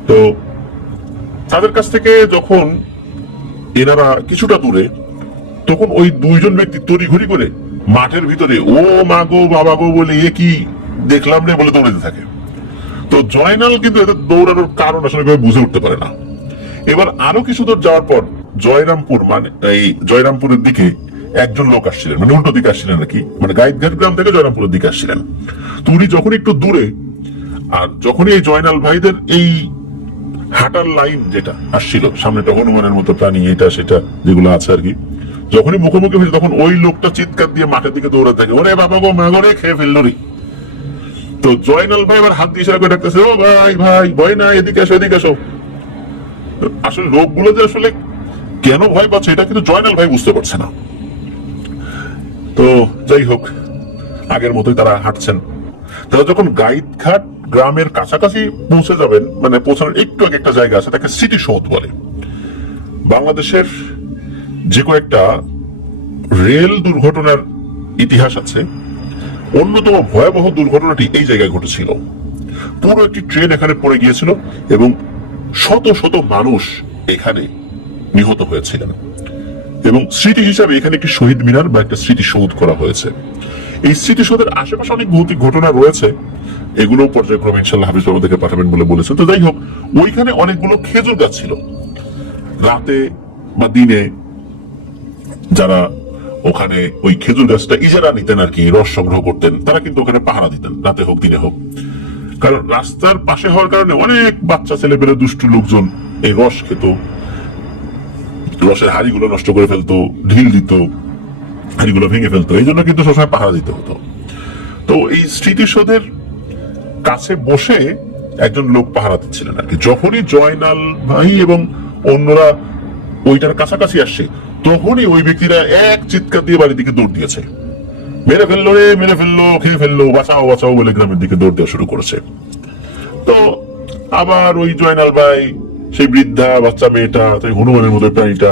তো তাদের কাছ থেকে যখন এনারা কিছুটা দূরে, তখন ওই দুইজন ব্যক্তি তড়িঘড়ি করে মাঠের ভিতরে ও মা গো বাবা গো বলে এ কি দেখলাম রে বলে দৌড়াতে থাকে। তো জয়নাল কিন্তু এদের দৌড়ানোর কারণ আসলে বুঝে উঠতে পারে না। এবার আরো কিছু দূর যাওয়ার পর জয়রামপুর মানে এই জয়রামপুরের দিকে একজন লোক আসছিলেন, মানে উল্টো দিকে আসছিলেন নাকি, মানে গাইডঘাট গ্রাম থেকে জয়রামপুরের দিকে আসছিলেন। তো উনি যখন একটু দূরে, আর যখনই এই জয়নাল ভাইদের এই হাঁটার লাইন যেটা আসছিল, সামনেটা হনুমানের মতো প্রাণী এটা সেটা যেগুলো আছে আর কি, যখনই মুখোমুখি হয়েছে তখন ওই লোকটা চিৎকার দিয়ে মাঠের দিকে দৌড়াতে থাকে, ওরে বাবা গো মা গো খেয়ে ফেললো রে। তো জয়নাল ভাই আবার হাত দিয়ে ইশারা করে ডাকতেছে, ও ভাই ভাই ভয় না, এদিকে আসো এদিকে আসো। আসলে লোকগুলো যে আসলে কেন ভয় পাচ্ছে এটা কিন্তু জয়নাল ভাই বুঝতে পারছে না। তো যাই হোক, আগের মতোই তারা হাঁটছেন। তারা যখন গাইডঘাট গ্রামের কাছাকাছি পৌঁছে যাবেন, মানে পৌঁছানোর একটু আগে একটা জায়গা আছে, তাকে স্মৃতি সৌধ বলে। বাংলাদেশের যে কয়েকটা রেল দুর্ঘটনার ইতিহাস আছে, অন্যতম ভয়াবহ দুর্ঘটনাটি এই জায়গায় ঘটেছিল। পুরো একটি ট্রেন এখানে পড়ে গিয়েছিল এবং শত শত মানুষ এখানে নিহত হয়েছিলেন। এবং স্মৃতি হিসাবে এখানে একটি শহীদ মিনার বা একটা স্মৃতিসৌধ করা হয়েছে। এই স্মৃতিসৌধের আশেপাশে অনেক ভৌতিক ঘটনা রয়েছে, এগুলো পর্যায়ক্রমে ইনশাল্লাহ হাফিজ আমাদেরকে পাঠাবেন বলে বলেছেন। তো যাই হোক, ওইখানে অনেকগুলো খেজুর গাছ ছিল। রাতে বা দিনে যারা ওখানে ওই খেজুর গাছটা ইজারা নিতেন আর কি, রস সংগ্রহ করতেন, তারা কিন্তু ওখানে পাহারা দিতেন, রাতে হোক দিনে হোক। কারণ রাস্তার পাশে হওয়ার কারণে অনেক বাচ্চা ছেলে পেলে দুষ্টু লোকজন এই রস খেত, রসের হাড়িগুলো নষ্ট করে ফেলতো, ঢিল দিত, হাড়িগুলো ভেঙে ফেলতো, এই জন্য কিন্তু সবসময় পাহারা দিতে হতো। তো এই স্মৃতিসৌধের কাছে বসে একজন লোক পাহারা দিচ্ছিলেন আর কি। যখনই জয়নাল ভাই এবং অন্যরা ওইটার কাছাকাছি আসছে, তখনই ওই ব্যক্তিরা এক চিৎকার দিয়ে বাড়ির দিকে দৌড় দিয়েছে, মেরে ফেললো রে, মেরে ফেললো, খেয়ে ফেললো, বাঁচাও বাঁচাও বলে গ্রামের দিকে দৌড় দেওয়া শুরু করেছে। তো আবার ওই জয়নাল ভাই, সেই বৃদ্ধা বাচ্চা মেয়েটা, হনুমানের মতো প্রাণীটা,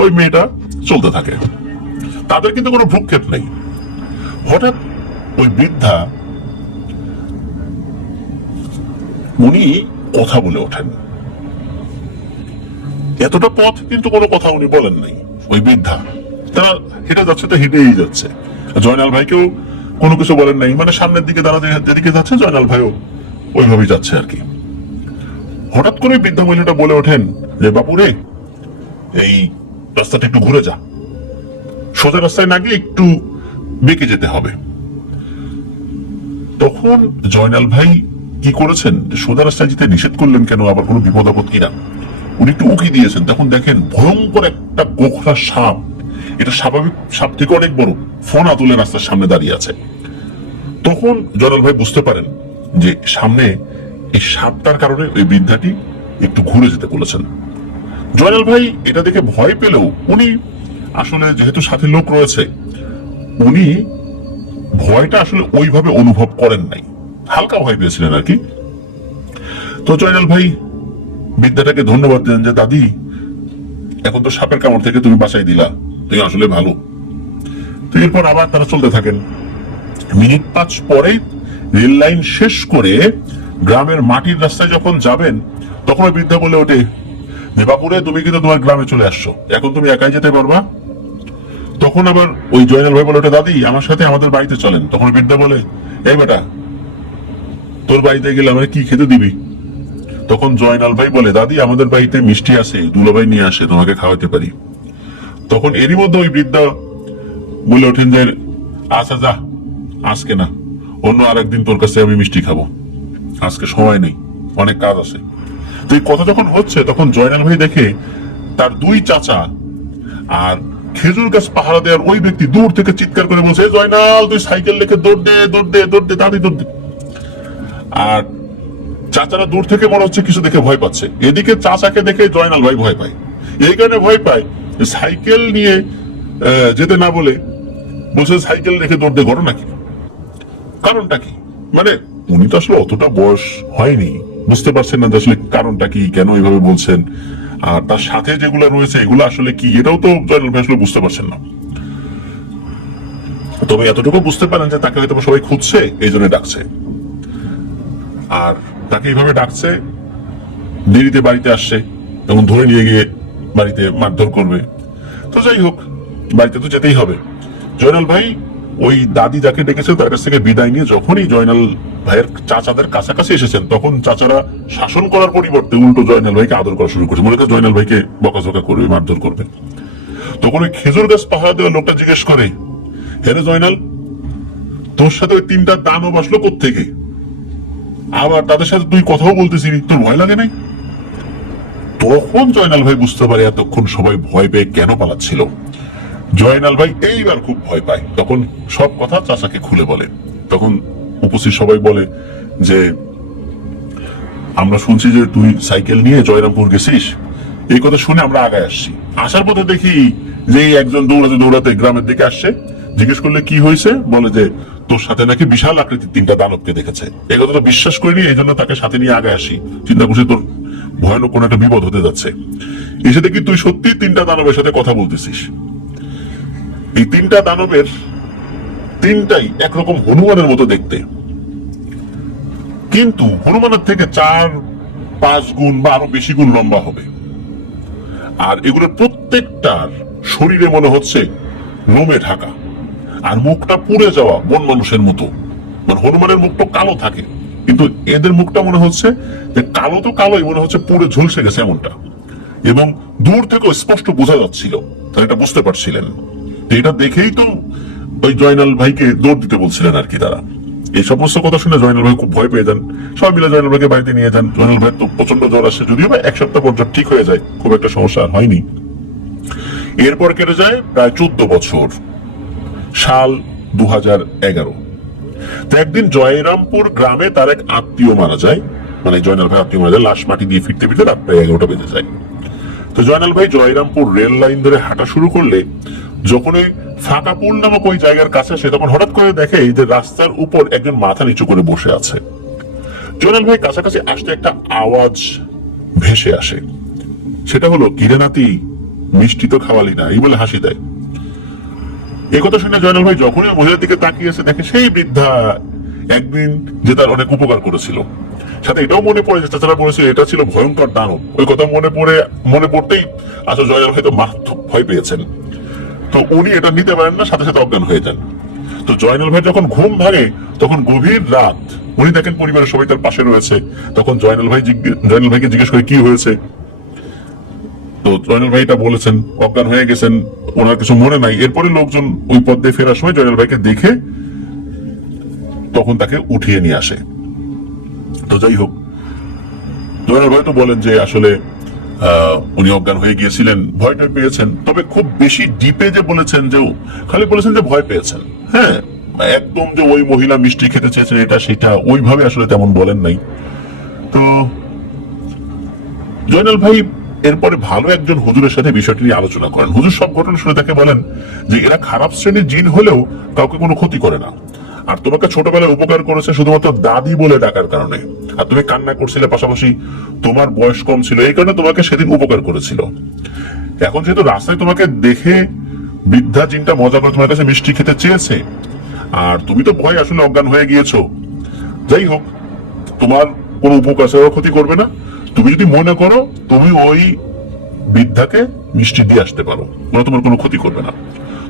ওই মেয়েটা চলতে থাকে। তাদের কিন্তু কোনো ভ্রুক্ষেপ নেই। হঠাৎ ওই বৃদ্ধা উনি কথা বলে ওঠেন। এতটা পথ কিন্তু কোনো কথা উনি বলেন নাই। ওই বৃদ্ধা তারা হেঁটে যাচ্ছে, তো হেঁটেই যাচ্ছে। জয়নাল ভাইকেও কোনো কিছু বলেন নাই, মানে সামনের দিকে দাঁড়াতে যেদিকে যাচ্ছে জয়নাল ভাইও ওইভাবেই যাচ্ছে আর কি। হঠাৎ করে বৃদ্ধা মহিলাটা বলে ওঠেন যে, বাপু রে, এই রাস্তাটা একটু ঘুরে যা, সোজা রাস্তায় না গিয়ে একটু বেঁকে যেতে হবে। তখন জয়নাল ভাই কি করেছেন, সোজা রাস্তায় যেতে নিষেধ করলেন কেন, আবার কোনো বিপদ আপদ কিনা, উনি একটু উকি দিয়েছেন। তখন দেখেন ভয়ঙ্কর একটা গোখরা সাপ, এটা স্বাভাবিক সাপ থেকে অনেক বড়, ফোনা তুলে রাস্তার সামনে দাঁড়িয়ে আছে। তখন জয়নাল ভাই বুঝতে পারেন যে সামনে এই সাপটার কারণে ওই বৃদ্ধাটি একটু ঘুরে যেতে বলেছেন। জয়নাল ভাই এটা দেখে ভয় পেলেও উনি আসলে যেহেতু সাথে লোক রয়েছে, উনি ভয়টা আসলে ওইভাবে অনুভব করেন নাই, হালকা ভয় পেয়েছিলেন আর কি। তো জয়নাল ভাই বৃদ্ধাটাকে ধন্যবাদ দেন যে, দাদি এখন তো সাপের কামড় থেকে তুমি বাঁচাই দিলা, তুমি আসলে ভালো। তো এরপর আবার তারা চলতে থাকেন। মিনিট 5 পরে রেল লাইন শেষ করে গ্রামের মাটির রাস্তায় যখন যাবেন, তখন ওই বৃদ্ধা বলে ওঠে যে, বাপুরে তুমি কিন্তু তোমার গ্রামে চলে আসছো, এখন তুমি একাই যেতে পারবা। তখন আবার ওই জয়নাল ভাই বলে ওঠে, দাদি আমার সাথে আমাদের বাড়িতে চলেন। তখন বৃদ্ধা বলে, এই বেটা, তোর বাড়িতে গেলে আমার কি খেতে দিবি? তখন জয়নাল ভাই বলে, দাদি আমাদের বাড়িতে মিষ্টি আছে, দুলাভাই নিয়ে আসে, তোমাকে খাওয়াতে পারি। তখন এরই মধ্যে ওই বৃদ্ধা বলে ওঠেন যে, আচ্ছা যা, আজকে না, অন্য আরেকদিন তোর কাছে আমি মিষ্টি খাবো, আজকে সময় নেই, অনেক কাজ আছে। তো এই কথা যখন হচ্ছে তখন জয়নাল ভাই দেখে তার দুই চাচা আর খেজুর গাছ পাহারা দেওয়ার ওই ব্যক্তি দূর থেকে চিৎকার করে বলছে, জয়নাল তুই সাইকেল রেখে দৌড় দে, দৌড় দে, দৌড় দে, তাড়াতাড়ি দৌড় দে। আর চাচারা দূর থেকে মনে হচ্ছে কিছু দেখে ভয় পাচ্ছে, এদিকে চাচাকে দেখে জয়নাল ভাই ভয় পায়। এই কারণে ভয় পায়, সাইকেল নিয়ে যেতে না বলে বলছে সাইকেল রেখে দৌড় দে। ঘটনা কি, কারণটা কি? মানে উনি তো আসলে অতটা বয়স হয়নি, বুঝতে পারছেন না যে আসলে কারণটা কি, কেন এইভাবে বলছেন, আর তার সাথে যেগুলো রয়েছে এগুলো আসলে কি, এটাও তো জয়নাল ভাই আসলে বুঝতে পারছেন না। তবে এতটুকু বুঝতে পারেন যে তাকে হয়তো সবাই খুঁজছে, এই জন্য ডাকছে। আর তাকে এইভাবে ডাকছে, দেরিতে বাড়িতে আসছে, তখন ধরে নিয়ে গিয়ে বাড়িতে মারধর করবে। তো যাই হোক, বাড়িতে তো যেতেই হবে। জয়নাল ভাই ওই দাদি যাকে ডেকেছে তার কাছ থেকে বিদায় নিয়ে যখনই জয়নাল ভাইয়ের চাচাদের কাছাকাছি এসেছেন, তখন চাচারা শাসন করার পরিবর্তে উল্টো জয়নাল ভাইকে আদর করা শুরু করছে, মনে করে জয়নাল ভাইকে বকাঝকা করবে, মারধর করবে। তখন ওই খেজুর গাছ পাহারা দেওয়া লোকটা জিজ্ঞেস করে, হ্যাঁ জয়নাল, তোর সাথে ওই তিনটা দানব আসলো কোত্থেকে? আবার তাদের সাথে তুই কথাও বলতেছিলি, তোর ভয় লাগে নাই? তখন জয়নাল ভাই বুঝতে পারে এতক্ষণ সবাই ভয় পেয়ে কেন পালাচ্ছিল। জয়নাল ভাই এইবার খুব ভয় পায়, তখন সব কথা চাচাকে খুলে বলে। তখন উপস্থিত সবাই বলে যে, আমরা শুনছি যে তুই সাইকেল নিয়ে জয়রামপুর গেছিস, এই কথা শুনে আমরা আগায় আসছি। আসার পথে দেখি যে একজন দৌড়াতে দৌড়াতে গ্রামের দিকে আসছে, জিজ্ঞেস করলে কি হয়েছে, বলে যে তোর সাথে নাকি বিশাল আকৃতির তিনটা দানবকে দেখেছে। এই কথাটা বিশ্বাস করিনি, এই জন্য তাকে সাথে নিয়ে আগে আসি, চিন্তা করছি তোর ভয়ানক কোন একটা বিপদ হতে যাচ্ছে। এসে দেখি তুই সত্যি তিনটা দানবের সাথে কথা বলতেছিস। এই তিনটা দানবের তিনটাই একরকম হনুমানের মতো দেখতে, কিন্তু হনুমানের থেকে 4-5 গুণ বা আরো বেশি গুণ লম্বা হবে। আর এগুলোর প্রত্যেকটার শরীরে মনে হচ্ছে লোমে ঢাকা, আর মুখটা পুড়ে যাওয়া বন মানুষের মতো। মানে হনুমানের মুখটা কালো থাকে, কিন্তু এদের মুখটা মনে হচ্ছে যে কালো তো কালোই, মনে হচ্ছে পুড়ে ঝলসে গেছে এমনটা। এবং দূর থেকে স্পষ্ট বোঝা যাচ্ছিল, তারা এটা বুঝতে পারছিলেন। এটা দেখেই তো ওই জয়নাল ভাইকে দৌড় দিতে বলছিলেন আর কি তারা। এই সমস্ত কথা শুনে জয়নাল ভাই খুব ভয় পেয়ে যান। সবাই মিলে জয়নাল ভাইকে বাড়িতে নিয়ে যান। জয়নাল ভাই তো প্রচন্ড জ্বর আসে, যদিও বা 1 সপ্তাহ পর জ্বর ঠিক হয়ে যায়, খুব একটা সমস্যা আর হয়নি। এরপর কেটে যায় প্রায় 14 বছর, সাল 2011। তো একদিন জয়রামপুর গ্রামে তার এক আত্মীয় মারা যায়, মানে জয়নাল ভাই আত্মীয় মারা যায়, লাশ মাটি দিয়ে ফিরতে ফিরতে রাত প্রায় 11টা বেজে যায়। তো জয়নাল ভাই জয়রামপুর রেল লাইন ধরে হাঁটা শুরু করলে যখন ওই ফাঁকাপুল নামক ওই জায়গার কাছে আসে, তখন হঠাৎ করে দেখে যে রাস্তার উপর একজন মাথা নিচু করে বসে আছে। জয়নাল ভাই কাছাকাছি আসতে একটা আওয়াজ ভেসে আসে, সেটা হলো, কিরে নাতি, মিষ্টি তো খাওয়ালি না, এই বলে হাসি দেয়। এই কথা শুনে জয়নাল ভাই যখনই মহিলার দিকে তাকিয়েছে, দেখে সেই বৃদ্ধা একদিন যে তার অনেক উপকার করেছিল। সাথে এটাও মনে পড়ে যে তাছাড়া বলেছিল এটা ছিল ভয়ঙ্কর দানব। ওই কথা মনে পড়তেই আসলে জয়নাল ভাই তো মারাত্মক ভয় পেয়েছেন। তো উনি এটা নিতে পারেন না, সাথে সাথে অজ্ঞান হয়ে যান। তো জয়নাল ভাই যখন ঘুম ভাঙে, তখন গভীর রাত, উনি দেখেন পরিবারের সবাই তার পাশে রয়েছে। তখন জয়নাল ভাইকে জিজ্ঞেস করে কি হয়েছে। তো জয়নাল ভাই এটা বলেছেন, অজ্ঞান হয়ে গেছেন, ওনার কিছু মনে নাই। এরপরে লোকজন ওই পথ দিয়ে ফেরার সময় জয়নাল ভাইকে দেখে তখন তাকে উঠিয়ে নিয়ে আসে। তো যাই হোক, জয়নাল ভাই তো বলেন যে আসলে উনি অজ্ঞান হয়ে গিয়েছিলেন, ভয়টা পেয়েছেন। তবে খুব বেশি ডিপে যে বলেছেন, যে খালি বলেছেন যে ভয় পেয়েছেন, হ্যাঁ, একদম যে ওই মহিলা মিষ্টি খেতে চেয়েছেন এটা সেটা ওইভাবে আসলে তেমন বলেন নাই। তো জয়নাল ভাই এরপরে ভালো একজন হুজুরের সাথে বিষয়টি নিয়ে আলোচনা করেন। হুজুর সব ঘটনা শুনে তাকে বলেন যে এরা খারাপ শ্রেণীর জিন হলেও কাউকে কোনো ক্ষতি করে না, আর তোমাকে ছোটবেলায় উপকার করেছে শুধুমাত্র দাদি বলে ডাকার কারণে। আর তুমি কান্না করছিলে, পাশাপাশি তোমার বয়স কম ছিল, এই কারণে তোমাকে সেদিন উপকার করেছিল। এখন যেহেতু রাস্তায় তোমাকে দেখে বৃদ্ধা জিনটা মজা করে তোমার কাছে মিষ্টি খেতে চেয়েছে, আর তুমি তো ভয় আসলে অজ্ঞান হয়ে গিয়েছো। যাই হোক, তোমার কোনো উপকার সেবা ক্ষতি করবে না। তুমি যদি মনে করো তুমি ওই বৃদ্ধাকে মিষ্টি দিয়ে আসতে পারো, ওরা তোমার কোনো ক্ষতি করবে না।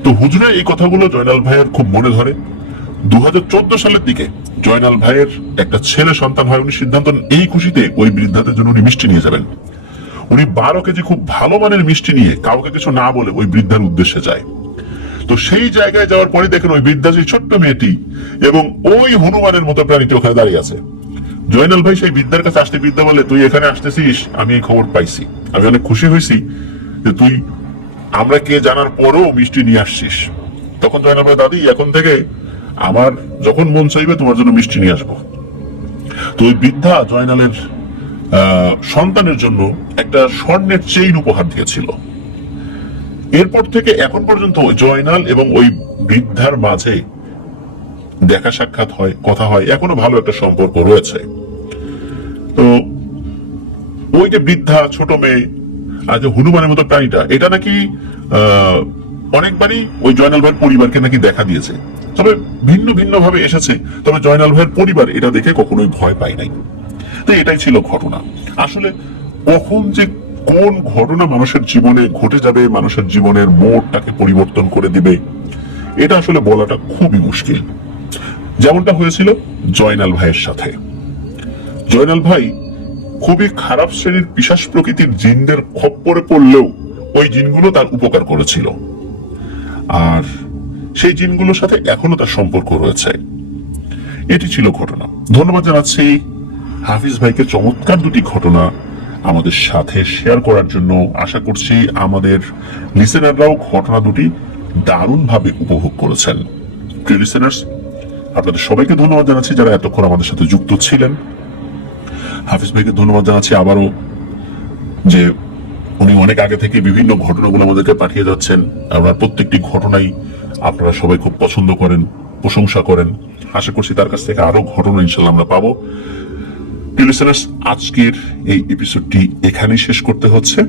তো হুজুরের এই কথাগুলো জয়নাল ভাইয়ের খুব মনে ধরে। 2014 সালের দিকে জয়নাল ভাইয়ের একটা ছেলে সন্তান হয়। উনি সিদ্ধান্ত নেন এই খুশিতে ওই বৃদ্ধাদের জন্য উনি মিষ্টি নিয়ে যাবেন। উনি 12 কেজি খুব ভালো মানের মিষ্টি নিয়ে কাউকে কিছু না বলে ওই বৃদ্ধার উদ্দেশ্যে যায়। তো সেই জায়গায় যাওয়ার পরে দেখেন ওই বৃদ্ধা সেই ছোট্ট মেয়েটি এবং ওই হনুমানের মতো প্রাণীটি ওখানে দাঁড়িয়ে আছে। জয়নাল ভাই সেই বৃদ্ধার কাছে আসতে, বৃদ্ধা বলে, তুই এখানে আসতেছিস, আমি এই খবর পাইছি, আমি অনেক খুশি হয়েছি যে তুই আমরা কে জানার পরও মিষ্টি নিয়ে আসছিস। তখন জয়নাল ভাই, দাদি এখন থেকে আমার যখন মন চাইবে তোমার জন্য মিষ্টি নিয়ে আসবো। তো ওই বৃদ্ধা জয়নালের সন্তানের জন্য একটা স্বর্ণের চেইন উপহার দিয়েছিল। এরপর থেকে এখন পর্যন্ত জয়নাল এবং ওই বৃদ্ধার মাঝে দেখা সাক্ষাৎ হয়, কথা হয়, এখনো ভালো একটা সম্পর্ক রয়েছে। তো ওই যে বৃদ্ধা ছোট মেয়ে আর যে হনুমানের মতো প্রাণীটা, এটা নাকি অনেকবারই ওই জয়নাল ভাইয়ের পরিবারকে নাকি দেখা দিয়েছে, তবে ভিন্ন ভিন্ন ভাবে এসেছে। তবে জয়নাল ভাইয়ের পরিবার এটা দেখে কখনোই ভয় পায় নাই। তো এটাই ছিল ঘটনা। আসলে কখন যে কোন ঘটনা মানুষের জীবনে ঘটে যাবে, মানুষের জীবনের মোড়টাকে পরিবর্তন করে দিবে, এটা আসলে বলাটা খুবই মুশকিল। যেমনটা হয়েছিল জয়নাল ভাইয়ের সাথে। জয়নাল ভাই খুবই খারাপ শ্রেণীর পিশাচ প্রকৃতির জিনদের খপ্পরে পড়লেও ওই জিনগুলো তার উপকার করেছিল, আর সেই জিনগুলোর সাথে এখনো তার সম্পর্ক রয়েছে। এটি ছিল ঘটনা। ধন্যবাদ জানাচ্ছি হাফিজ ভাইকে চমৎকার দুটি ঘটনা আমাদের সাথে শেয়ার করার জন্য। আশা করছি আমাদের লিসেনাররাও ঘটনা দুটি দারুণভাবে উপভোগ করেছেন। প্রিয় লিসেনার্স, আপনাদের সবাইকে ধন্যবাদ জানাচ্ছি যারা এতক্ষণ আমাদের সাথে যুক্ত ছিলেন। হাফিজ ভাইকে ধন্যবাদ জানাচ্ছি আবারও যে উনি অনেক আগে থেকে বিভিন্ন ঘটনাগুলো আমাদেরকে পাঠিয়ে যাচ্ছেন। আমরা প্রত্যেকটি ঘটনাই আপনারা সবাই খুব পছন্দ করেন, প্রশংসা করেন। আশা করছি তার কাছ থেকে আরো ঘটনা ইনশাল্লাহ আমরা পাবো। প্রিয় লিসেনার্স, আজকের এই এপিসোডটি এখানেই শেষ করতে হচ্ছে।